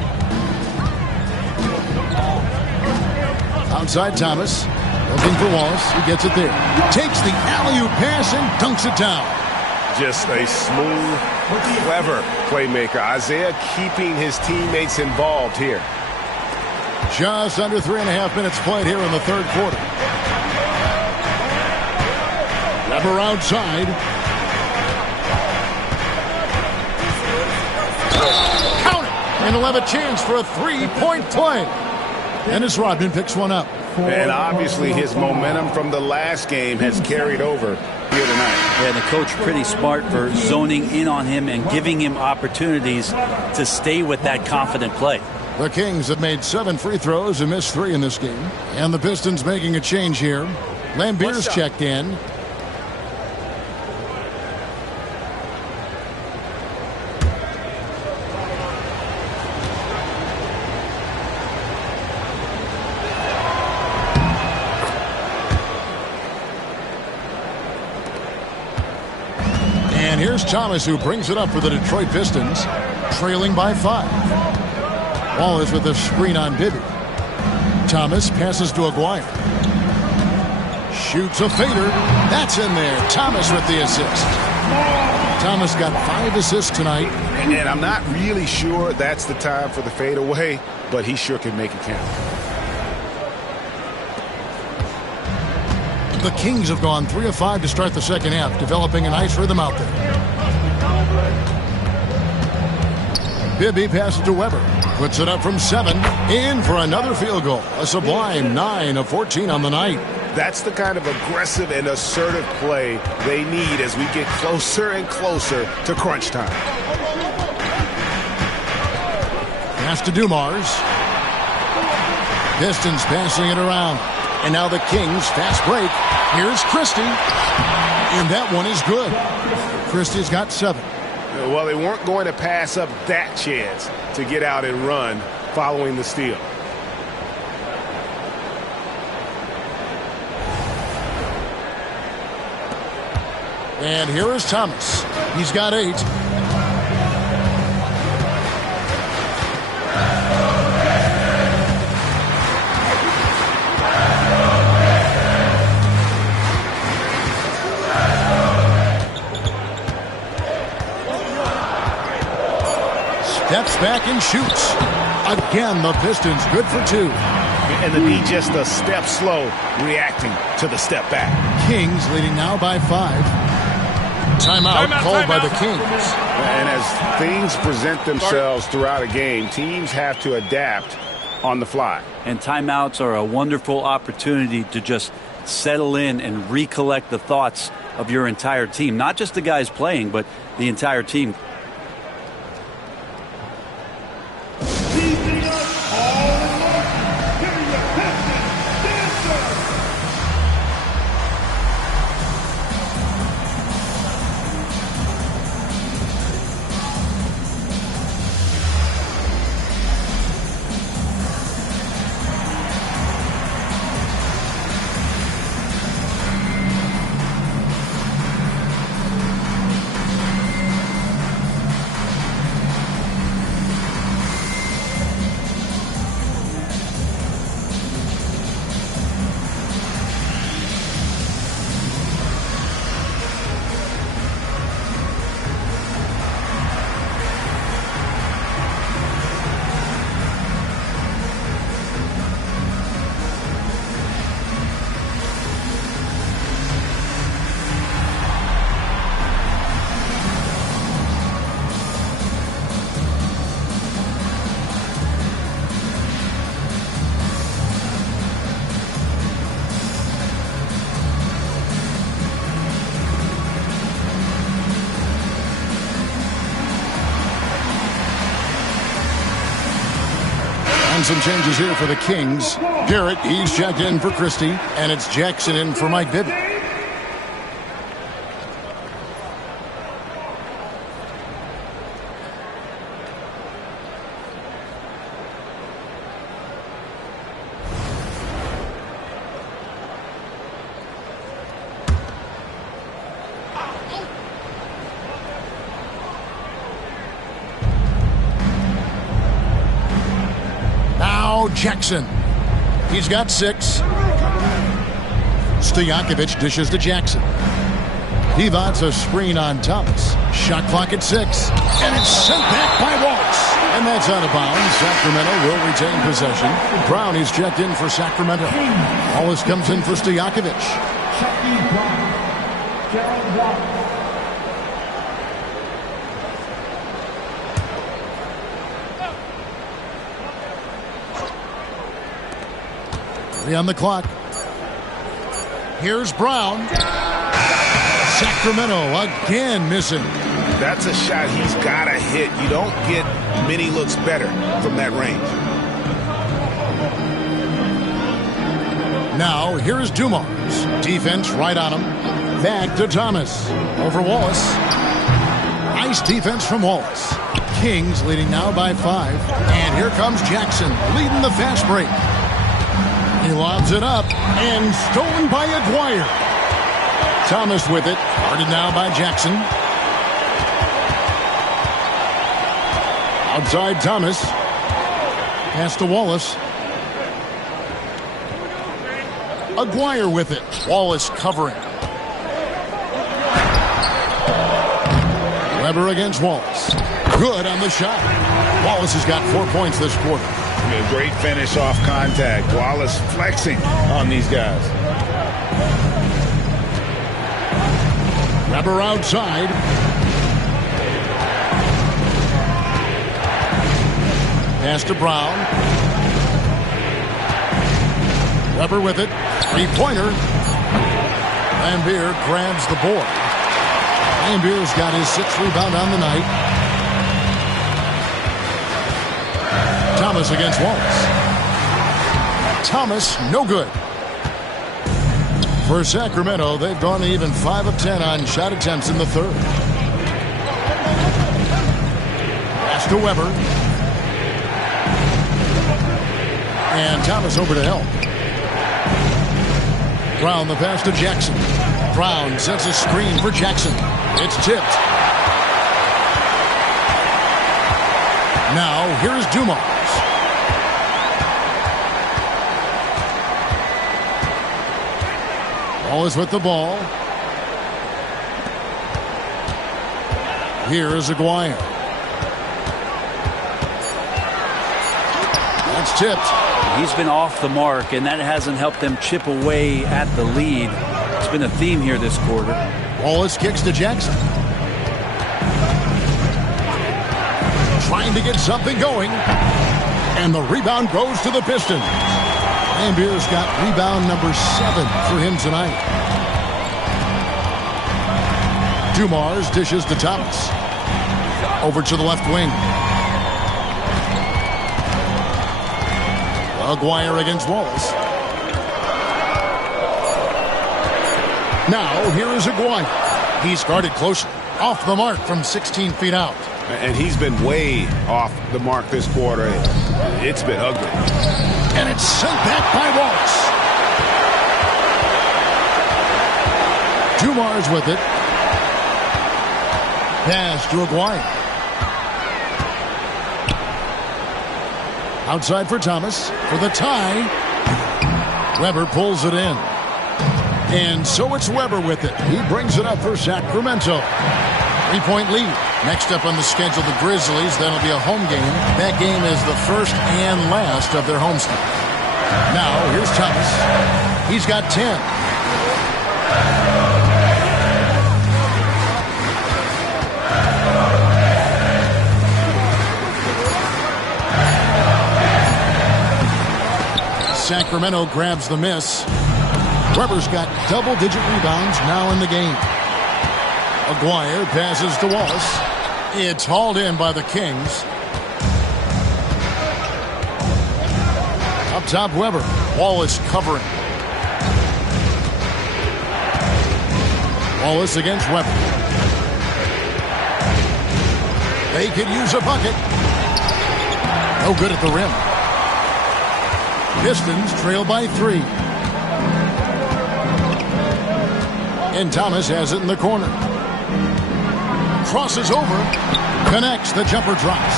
Outside Thomas. Looking for Wallace. He gets it there. Takes the alley-oop pass and dunks it down. Just a smooth, clever playmaker. Isaiah keeping his teammates involved here. Just under 3.5 minutes played here in the third quarter. Weber outside. Count it! And he'll have a chance for a three-point play. Dennis Rodman picks one up. And obviously his momentum from the last game has carried over here tonight. Yeah, the coach pretty smart for zoning in on him and giving him opportunities to stay with that confident play. The Kings have made 7 free throws and missed 3 in this game. And the Pistons making a change here. Lambier's checked in. And here's Thomas, who brings it up for the Detroit Pistons, trailing by 5. Wallace with a screen on Bibby. Thomas passes to Aguirre. Shoots a fader. That's in there. Thomas with the assist. Thomas got 5 assists tonight. And I'm not really sure that's the time for the fadeaway, but he sure can make it count. The Kings have gone 3 of 5 to start the second half, developing a nice rhythm out there. Bibby passes to Weber. Puts it up from 7. In for another field goal. A sublime 9 of 14 on the night. That's the kind of aggressive and assertive play they need as we get closer and closer to crunch time. Pass to Dumars. Pistons passing it around. And now the Kings, fast break. Here's Christie. And that one is good. Christie's got 7. Well, they weren't going to pass up that chance to get out and run following the steal. And here is Thomas. He's got 8. Steps back and shoots. Again, the Pistons good for 2. And the D just a step slow, reacting to the step back. Kings leading now by 5. Timeout called by the Kings. And as things present themselves throughout a game, teams have to adapt on the fly. And timeouts are a wonderful opportunity to just settle in and recollect the thoughts of your entire team. Not just the guys playing, but the entire team. Some changes here for the Kings. Garrett, he's checked in for Christie, and it's Jackson in for Mike Bibby. Jackson. He's got 6. Stojakovic dishes to Jackson. He vaults a screen on Thomas. Shot clock at 6. And it's sent back by Wallace. And that's out of bounds. Sacramento will retain possession. Brown is checked in for Sacramento. Wallace comes in for Stojakovic. On the clock. Here's Brown. Sacramento again missing. That's a shot he's got to hit. You don't get many looks better from that range. Now here's Dumars. Defense right on him. Back to Thomas. Over Wallace. Nice defense from Wallace. Kings leading now by 5. And here comes Jackson leading the fast break. He lobs it up, and stolen by Aguirre. Thomas with it, guarded now by Jackson. Outside Thomas. Pass to Wallace. Aguirre with it. Wallace covering. Weber against Wallace. Good on the shot. Wallace has got 4 points this quarter. A great finish off contact. Wallace flexing on these guys. Weber outside. Pass to Brown. Weber with it. Three-pointer. Lambier grabs the board. Lambier's got his 6th rebound on the night. Thomas against Wallace. Thomas, no good. For Sacramento, they've gone even 5 of 10 on shot attempts in the third. Pass to Weber. And Thomas over to help. Brown the pass to Jackson. Brown sets a screen for Jackson. It's tipped. Now here's Dumars. Wallace with the ball. Here's Aguirre. That's tipped. He's been off the mark, and that hasn't helped them chip away at the lead. It's been a theme here this quarter. Wallace kicks to Jackson. Trying to get something going. And the rebound goes to the Pistons. Lambier's got rebound number 7 for him tonight. Dumars dishes to Thomas. Over to the left wing. Aguirre against Wallace. Now, here is Aguirre. He's guarded closely. Off the mark from 16 feet out. And he's been way off the mark this quarter. It's been ugly. And it's sent back by Wallace. Dumars with it. Pass to Aguirre. Outside for Thomas. For the tie. Weber pulls it in. And so it's Weber with it. He brings it up for Sacramento. 3-point lead. Next up on the schedule, the Grizzlies. That'll be a home game. That game is the first and last of their homestand. Now, here's Thomas. He's got 10. Sacramento grabs the miss. Weber's got double-digit rebounds now in the game. Aguirre passes to Wallace. It's hauled in by the Kings. Up top, Weber. Wallace covering. Wallace against Weber. They could use a bucket. No good at the rim. Pistons trail by 3. And Thomas has it in the corner. Crosses over. Connects. The jumper drops.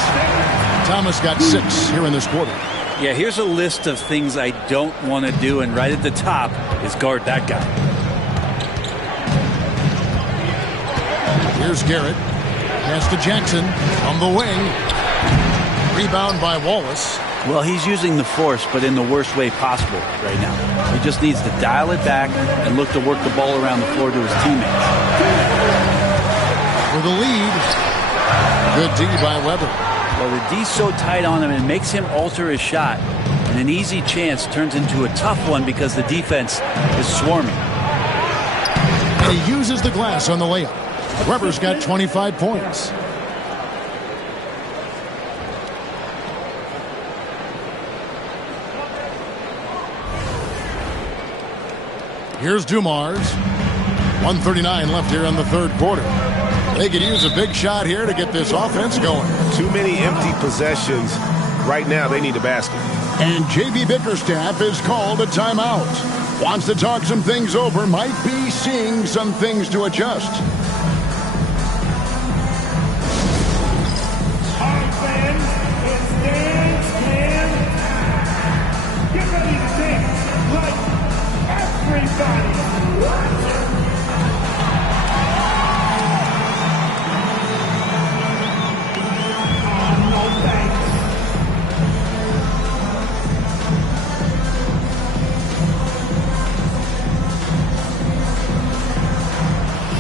Thomas got 6 here in this quarter. Yeah, here's a list of things I don't want to do, and right at the top is guard that guy. Here's Garrett. Pass to Jackson on the wing. Rebound by Wallace. Well, he's using the force, but in the worst way possible right now. He just needs to dial it back and look to work the ball around the floor to his teammates. For the lead. Good D by Weber. Well, the D's so tight on him, it makes him alter his shot. And an easy chance turns into a tough one because the defense is swarming. And he uses the glass on the layup. Weber's got 25 points. Here's Dumars. 1:39 left here in the third quarter. They could use a big shot here to get this offense going. Too many empty possessions. Right now, they need a basket. And J.B. Bickerstaff is called a timeout. Wants to talk some things over. Might be seeing some things to adjust. All right, fans, it's dance time. Get ready to dance like everybody.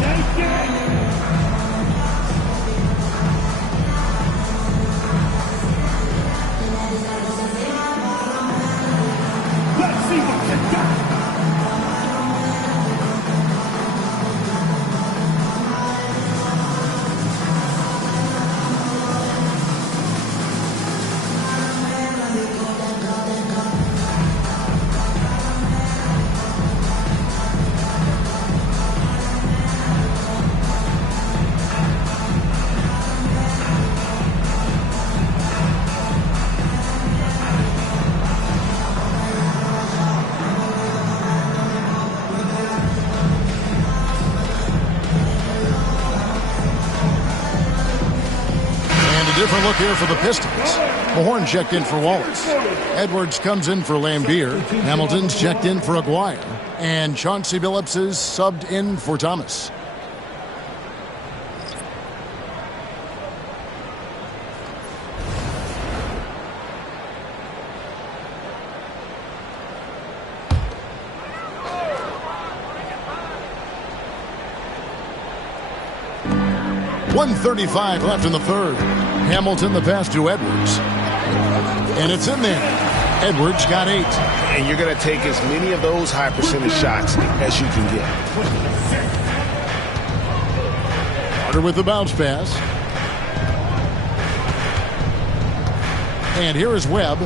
Shake it! different look here for the Pistons. Mahorn checked in for Wallace. Edwards comes in for Lambier. Hamilton's checked in for Aguirre. And Chauncey Billups is subbed in for Thomas. .135 left in the third. Hamilton the pass to Edwards. And it's in there. Edwards got 8. And you're going to take as many of those high percentage shots as you can get. Carter with the bounce pass. And here is Webb.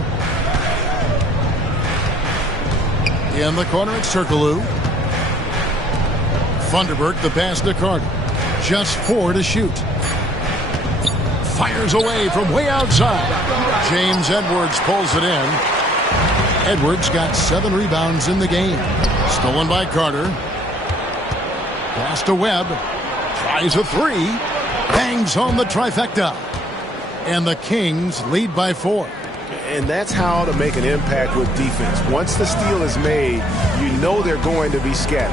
In the corner, it's Turkoglu. Funderburk the pass to Carter. Just 4 to shoot. Fires away from way outside. James Edwards pulls it in. Edwards got 7 rebounds in the game. Stolen by Carter. Pass to Webb. Tries a 3. Bangs home the trifecta. And the Kings lead by 4. And that's how to make an impact with defense. Once the steal is made, you know they're going to be scattered.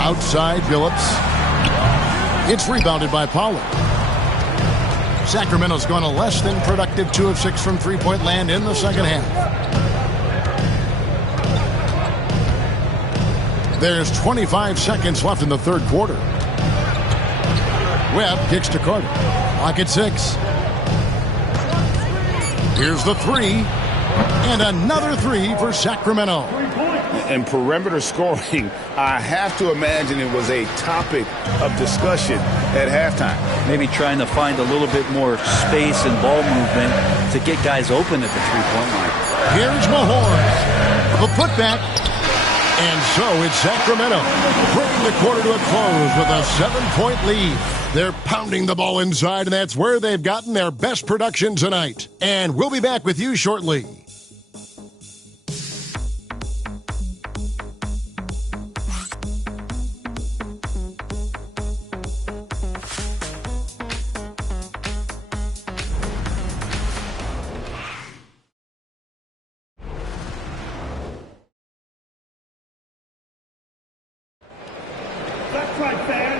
Outside Billups. It's rebounded by Pollard. Sacramento's gone a less than productive 2 of 6 from three-point land in the second half. There's 25 seconds left in the third quarter. Webb kicks to Carter. Clock at 6. Here's the 3. And another 3 for Sacramento. And perimeter scoring, I have to imagine it was a topic of discussion at halftime. Maybe trying to find a little bit more space and ball movement to get guys open at the three-point line. Here's Mahorn. The putback. And so it's Sacramento bringing the quarter to a close with a 7-point lead. They're pounding the ball inside, and that's where they've gotten their best production tonight. And we'll be back with you shortly.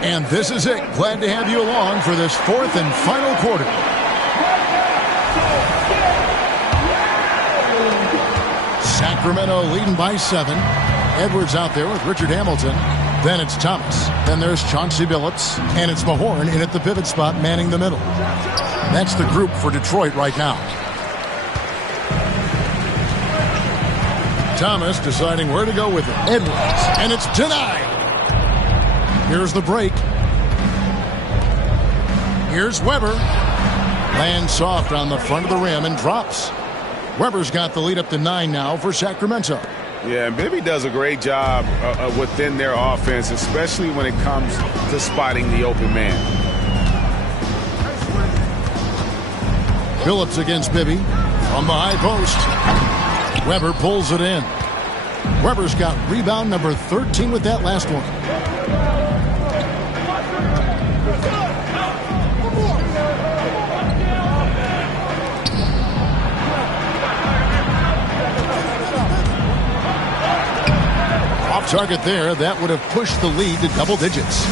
And this is it. Glad to have you along for this fourth and final quarter. Sacramento leading by 7. Edwards out there with Richard Hamilton. Then it's Thomas. Then there's Chauncey Billups. And it's Mahorn in at the pivot spot manning the middle. That's the group for Detroit right now. Thomas deciding where to go with it. Edwards. And it's denied. Here's the break. Here's Weber. Lands soft on the front of the rim and drops. Weber's got the lead up to 9 now for Sacramento. Yeah, and Bibby does a great job within their offense, especially when it comes to spotting the open man. Billups against Bibby from the high post. Weber pulls it in. Weber's got rebound number 13 with that last one. Off target there. That would have pushed the lead to double digits.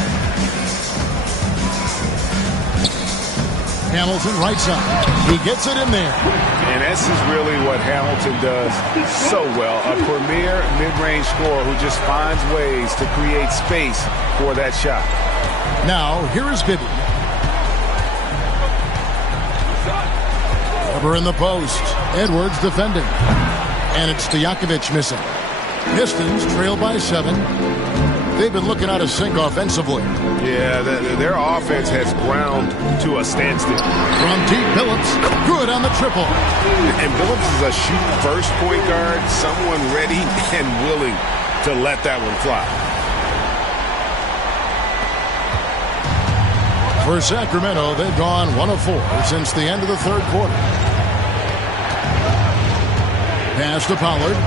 Hamilton right side. He gets it in there. And this is really what Hamilton does so well. A premier mid-range scorer who just finds ways to create space for that shot. Now, here is Bibby. Weber in the post. Edwards defending. And it's Stojakovic missing. Pistons trail by 7. They've been looking out of sync offensively. Yeah, their offense has ground to a standstill. From deep, Billups. Good on the triple. And Billups is a shoot-first point guard, someone ready and willing to let that one fly. For Sacramento, they've gone 1 of 4 since the end of the third quarter. Pass to Pollard.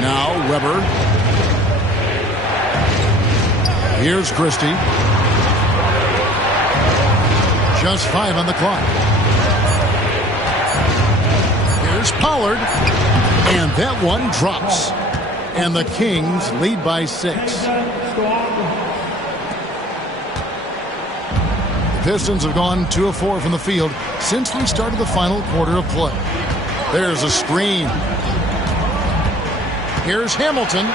Now Weber. Here's Christie. Just 5 on the clock. Here's Pollard. And that one drops. And the Kings lead by 6. The Pistons have gone 2 of 4 from the field since we started the final quarter of play. There's a screen. Here's Hamilton.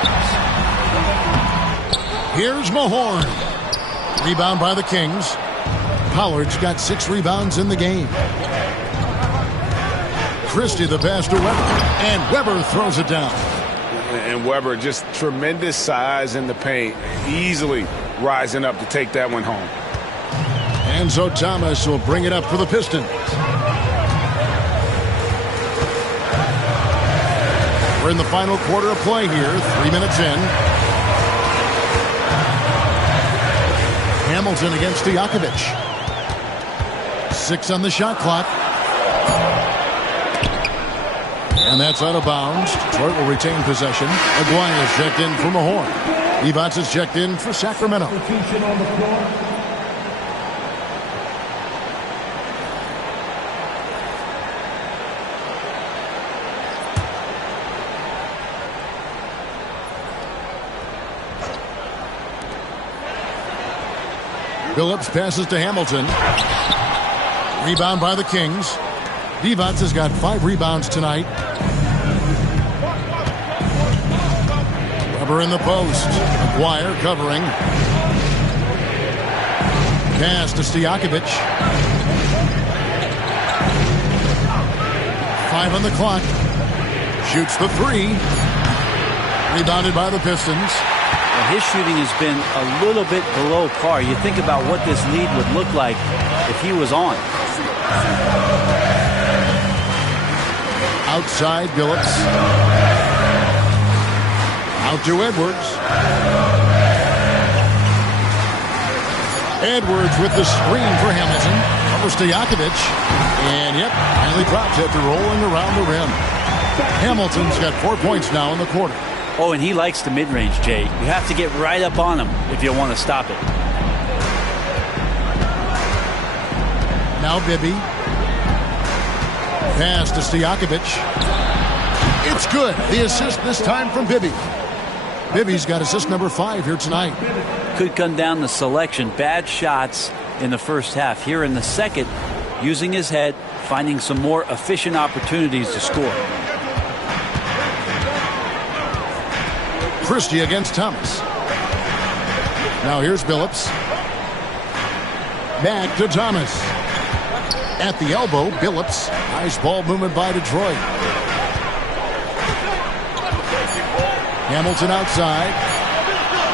Here's Mahorn. Rebound by the Kings. Pollard's got 6 rebounds in the game. Christie the pass to Weber. And Weber throws it down. And Weber, just tremendous size in the paint. Easily rising up to take that one home. Enzo Thomas will bring it up for the Pistons. We're in the final quarter of play here. 3 minutes in. Hamilton against Stojakovic. 6 on the shot clock. And that's out of bounds. Detroit will retain possession. Aguirre's checked in for Mahorn. Evans is checked in for Sacramento. Phillips passes to Hamilton. Rebound by the Kings. Evans has got 5 rebounds tonight. Weber in the post. Aguirre covering. Pass to Stojakovic. 5 on the clock. Shoots the 3. Rebounded by the Pistons. Well, his shooting has been a little bit below par. You think about what this lead would look like if he was on. Outside, Phillips. Out to Edwards. Edwards with the screen for Hamilton. Over Stojakovic. And, yep, finally drops after rolling around the rim. Hamilton's got 4 points now in the quarter. Oh, and he likes the mid-range, Jay. You have to get right up on him if you want to stop it. Now Bibby. Pass to Stojakovic. It's good. The assist this time from Bibby. Bibby's got assist number 5 here tonight. Could come down to selection. Bad shots in the first half. Here in the second, using his head, finding some more efficient opportunities to score. Christie against Thomas. Now here's Phillips. Back to Thomas. At the elbow, Phillips. Nice ball movement by Detroit. Hamilton outside.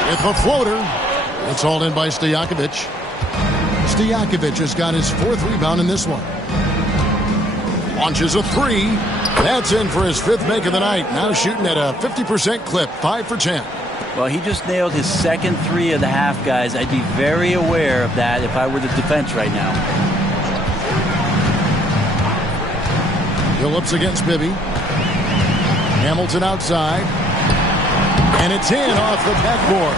With a floater. It's hauled in by Stojakovic. Stojakovic has got his 4th rebound in this one. Launches a 3. That's in for his 5th make of the night. Now shooting at a 50% clip. 5 for 10. Well, he just nailed his second 3 of the half, guys. I'd be very aware of that if I were the defense right now. Phillips against Bibby. Hamilton outside. And it's in off the backboard.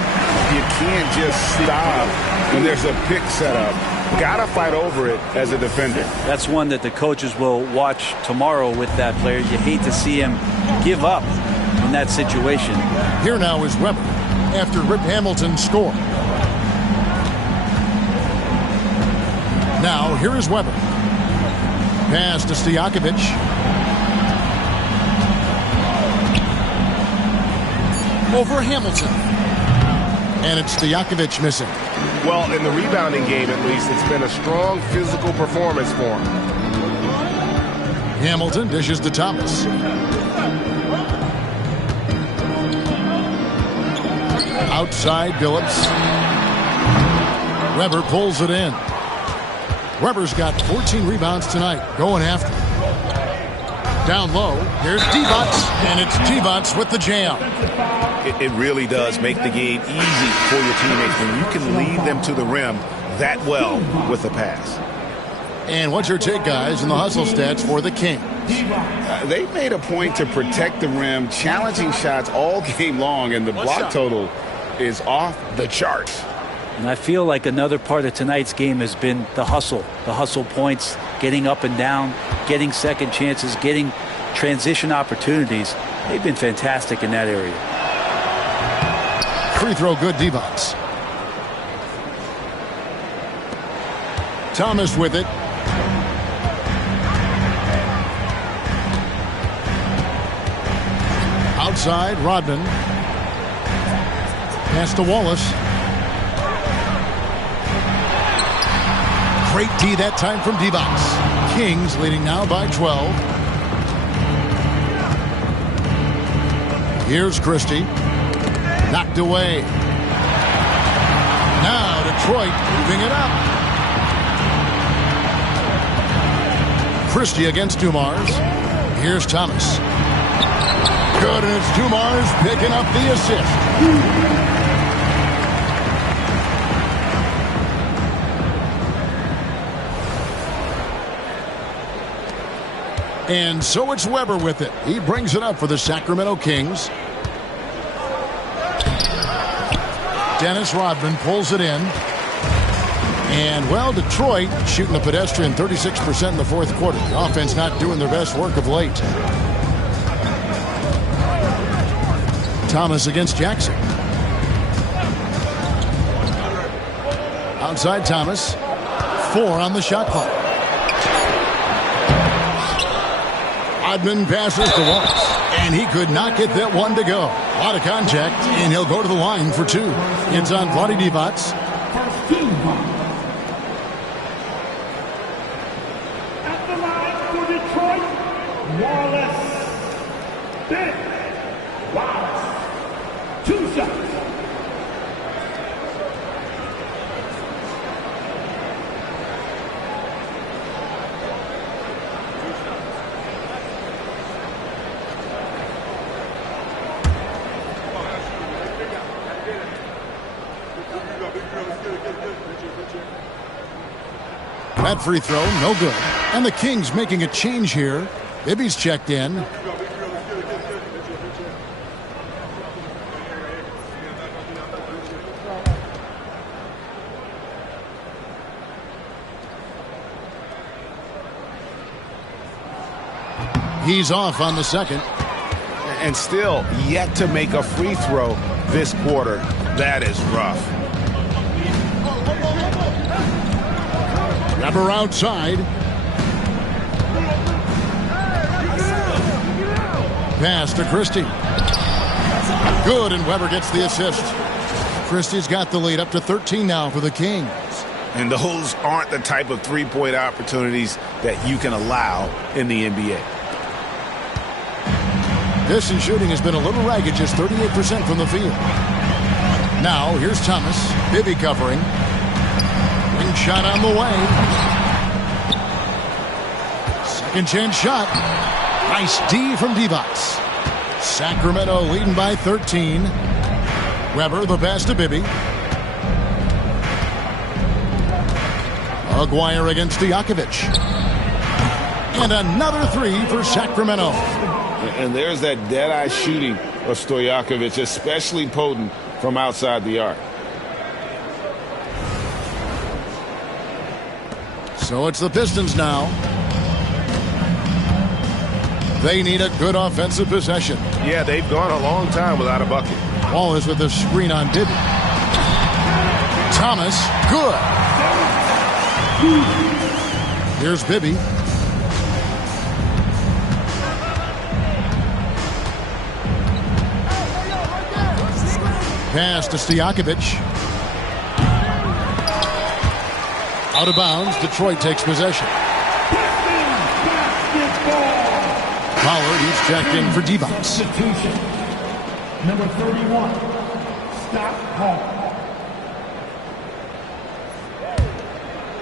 You can't just stop when there's a pick set up. Gotta fight over it as a defender. That's one that the coaches will watch tomorrow with that player. You hate to see him give up in that situation. Here now is Weber after Rip Hamilton scored. Now here is Weber. Pass to Stojakovic. Over Hamilton. And it's Stojakovic missing. Well, in the rebounding game, at least, it's been a strong physical performance for him. Hamilton dishes to Thomas. Outside, Phillips. Weber pulls it in. Weber's got 14 rebounds tonight, going after. Down low, here's Devonts, and it's Devonts with the jam. It really does make the game easy for your teammates when you can lead them to the rim that well with a pass. And what's your take, guys, in the hustle stats for the Kings? They've made a point to protect the rim, challenging shots all game long, and the block total is off the charts. And I feel like another part of tonight's game has been the hustle points, getting up and down, getting second chances, getting transition opportunities. They've been fantastic in that area. Free throw good, Divac. Thomas with it. Outside, Rodman. Pass to Wallace. Great D that time from Divac. Kings leading now by 12. Here's Christie. Knocked away. Now Detroit moving it up. Christie against Dumars. Here's Thomas. Good, and it's Dumars picking up the assist. And so it's Weber with it. He brings it up for the Sacramento Kings. Dennis Rodman pulls it in. And, well, Detroit shooting a pedestrian 36% in the fourth quarter. The offense not doing their best work of late. Thomas against Jackson. Outside Thomas. 4 on the shot clock. Rodman passes to Wallace. And he could not get that one to go. A lot of contact, and he'll go to the line for 2. It's on Vlade Divac. At the line for Detroit, Wallace. Ben Wallace. 2 shots. That free throw, no good. And the Kings making a change here. Bibby's checked in. He's off on the second. And still yet to make a free throw this quarter. That is rough. Weber outside. Pass to Christie. Good, and Weber gets the assist. Christie's got the lead up to 13 now for the Kings. And those aren't the type of three-point opportunities that you can allow in the NBA. Distance shooting has been a little ragged, just 38% from the field. Now, here's Thomas. Bibby covering. Ring shot on the way. Second chance shot. Nice D from Divac. Sacramento leading by 13. Weber, the pass to Bibby. Aguirre against Stojakovic. And another 3 for Sacramento. And there's that dead-eye shooting of Stojakovic, especially potent from outside the arc. So it's the Pistons now. They need a good offensive possession. Yeah, they've gone a long time without a bucket. Wallace with a screen on Bibby. Thomas, good. Here's Bibby. Pass to Stojakovic. Out of bounds. Detroit takes possession. Pollard, he's checked in for Divac. Substitution. Number 31, Scott Hall.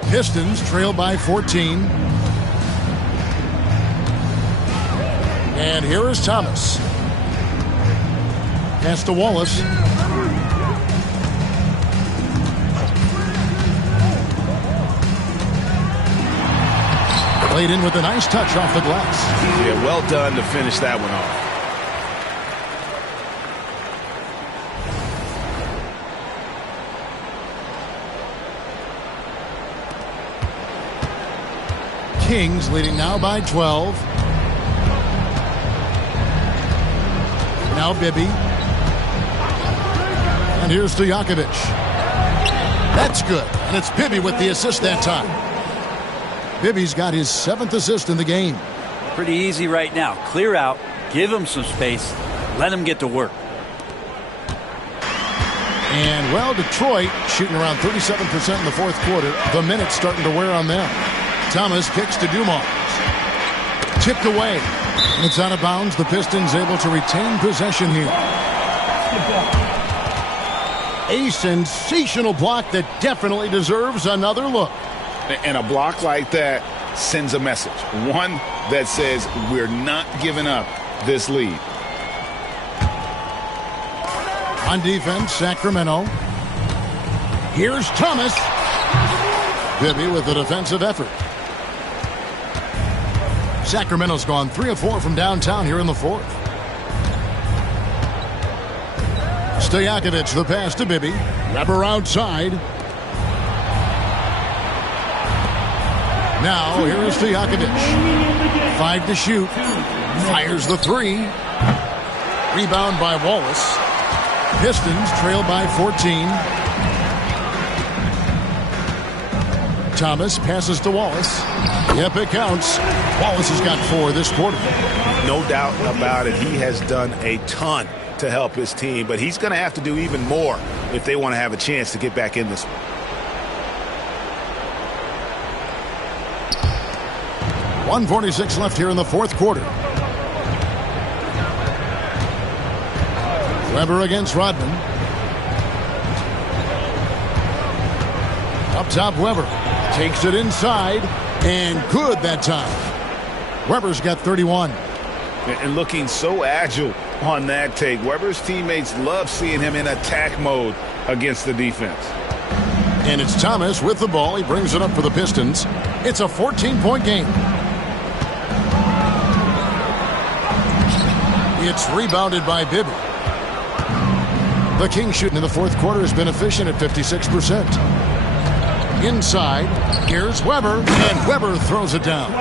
Pistons trail by 14. And here is Thomas. Pass to Wallace. Played in with a nice touch off the glass. Yeah, well done to finish that one off. Kings leading now by 12. Now Bibby. And here's Stojakovic. That's good. And it's Bibby with the assist that time. Bibby's got his 7th assist in the game. Pretty easy right now. Clear out. Give him some space. Let him get to work. And, well, Detroit shooting around 37% in the fourth quarter. The minutes starting to wear on them. Thomas kicks to Dumars. Tipped away. And it's out of bounds. The Pistons able to retain possession here. A sensational block that definitely deserves another look. And a block like that sends a message. One that says we're not giving up this lead. On defense, Sacramento. Here's Thomas. Bibby with a defensive effort. Sacramento's gone 3 of 4 from downtown here in the fourth. Stojakovic, the pass to Bibby. Weber outside. Now, here is Stojakovic. 5 to shoot. Fires the 3. Rebound by Wallace. Pistons trail by 14. Thomas passes to Wallace. Yep, it counts. Wallace has got 4 this quarter. No doubt about it. He has done a ton to help his team, but he's going to have to do even more if they want to have a chance to get back in this one. 1:46 left here in the fourth quarter. Weber against Rodman. Up top, Weber takes it inside, and good that time. Weber's got 31. And looking so agile on that take. Weber's teammates love seeing him in attack mode against the defense. And it's Thomas with the ball. He brings it up for the Pistons. It's a 14-point game. It's rebounded by Bibby. The Kings shooting in the fourth quarter has been efficient at 56%. Inside, here's Weber, and Weber throws it down.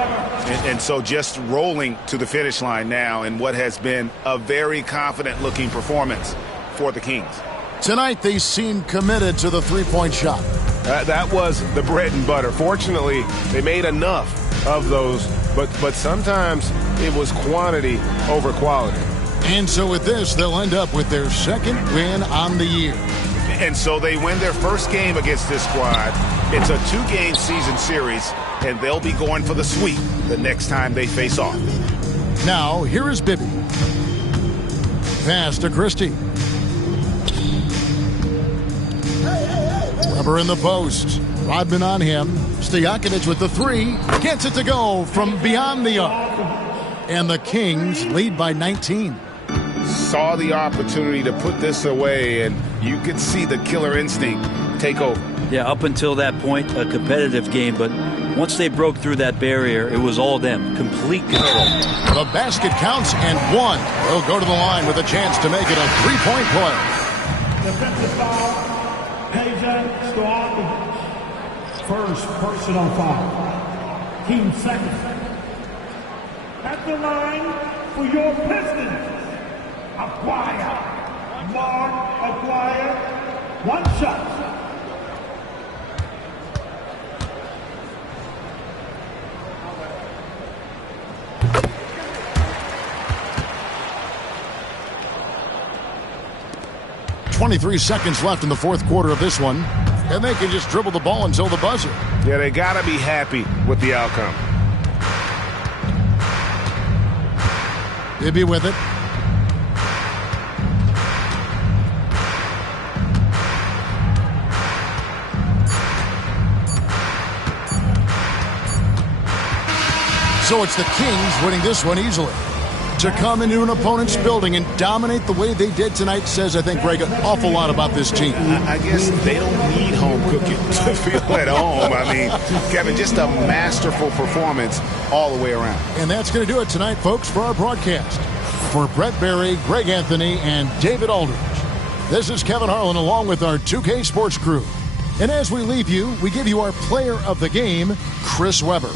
And so just rolling to the finish line now in what has been a very confident-looking performance for the Kings. Tonight, they seem committed to the three-point shot. That was the bread and butter. Fortunately, they made enough of those, but sometimes it was quantity over quality. And so with this, they'll end up with their second win on the year. And so they win their first game against this squad. It's a 2-game season series, and they'll be going for the sweep the next time they face off. Now, here is Bibby. Pass to Christie. Weber in the post. Rodman on him. Stojakovic with the 3. Gets it to go from beyond the arc. And the Kings lead by 19. Saw the opportunity to put this away, and you could see the killer instinct take over. Yeah, up until that point, a competitive game, but once they broke through that barrier, it was all them. Complete control. The basket counts, and 1. They'll go to the line with a chance to make it a 3-point play. Defensive foul, Peja Stojakovic. First personal foul. Team second. At the line for your Pistons, Aguirre. Mark Aguirre, 1 shot. .23 seconds left in the fourth quarter of this one, and they can just dribble the ball until the buzzer. Yeah, they got to be happy with the outcome. Bibby with it. So it's the Kings winning this one easily. To come into an opponent's building and dominate the way they did tonight says, I think, Greg, an awful lot about this team. I guess they don't need home cooking to feel at home. I mean, Kevin, just a masterful performance all the way around. And that's going to do it tonight, folks, for our broadcast. For Brett Berry, Greg Anthony, and David Aldridge, this is Kevin Harlan along with our 2K Sports crew. And as we leave you, we give you our player of the game, Chris Weber.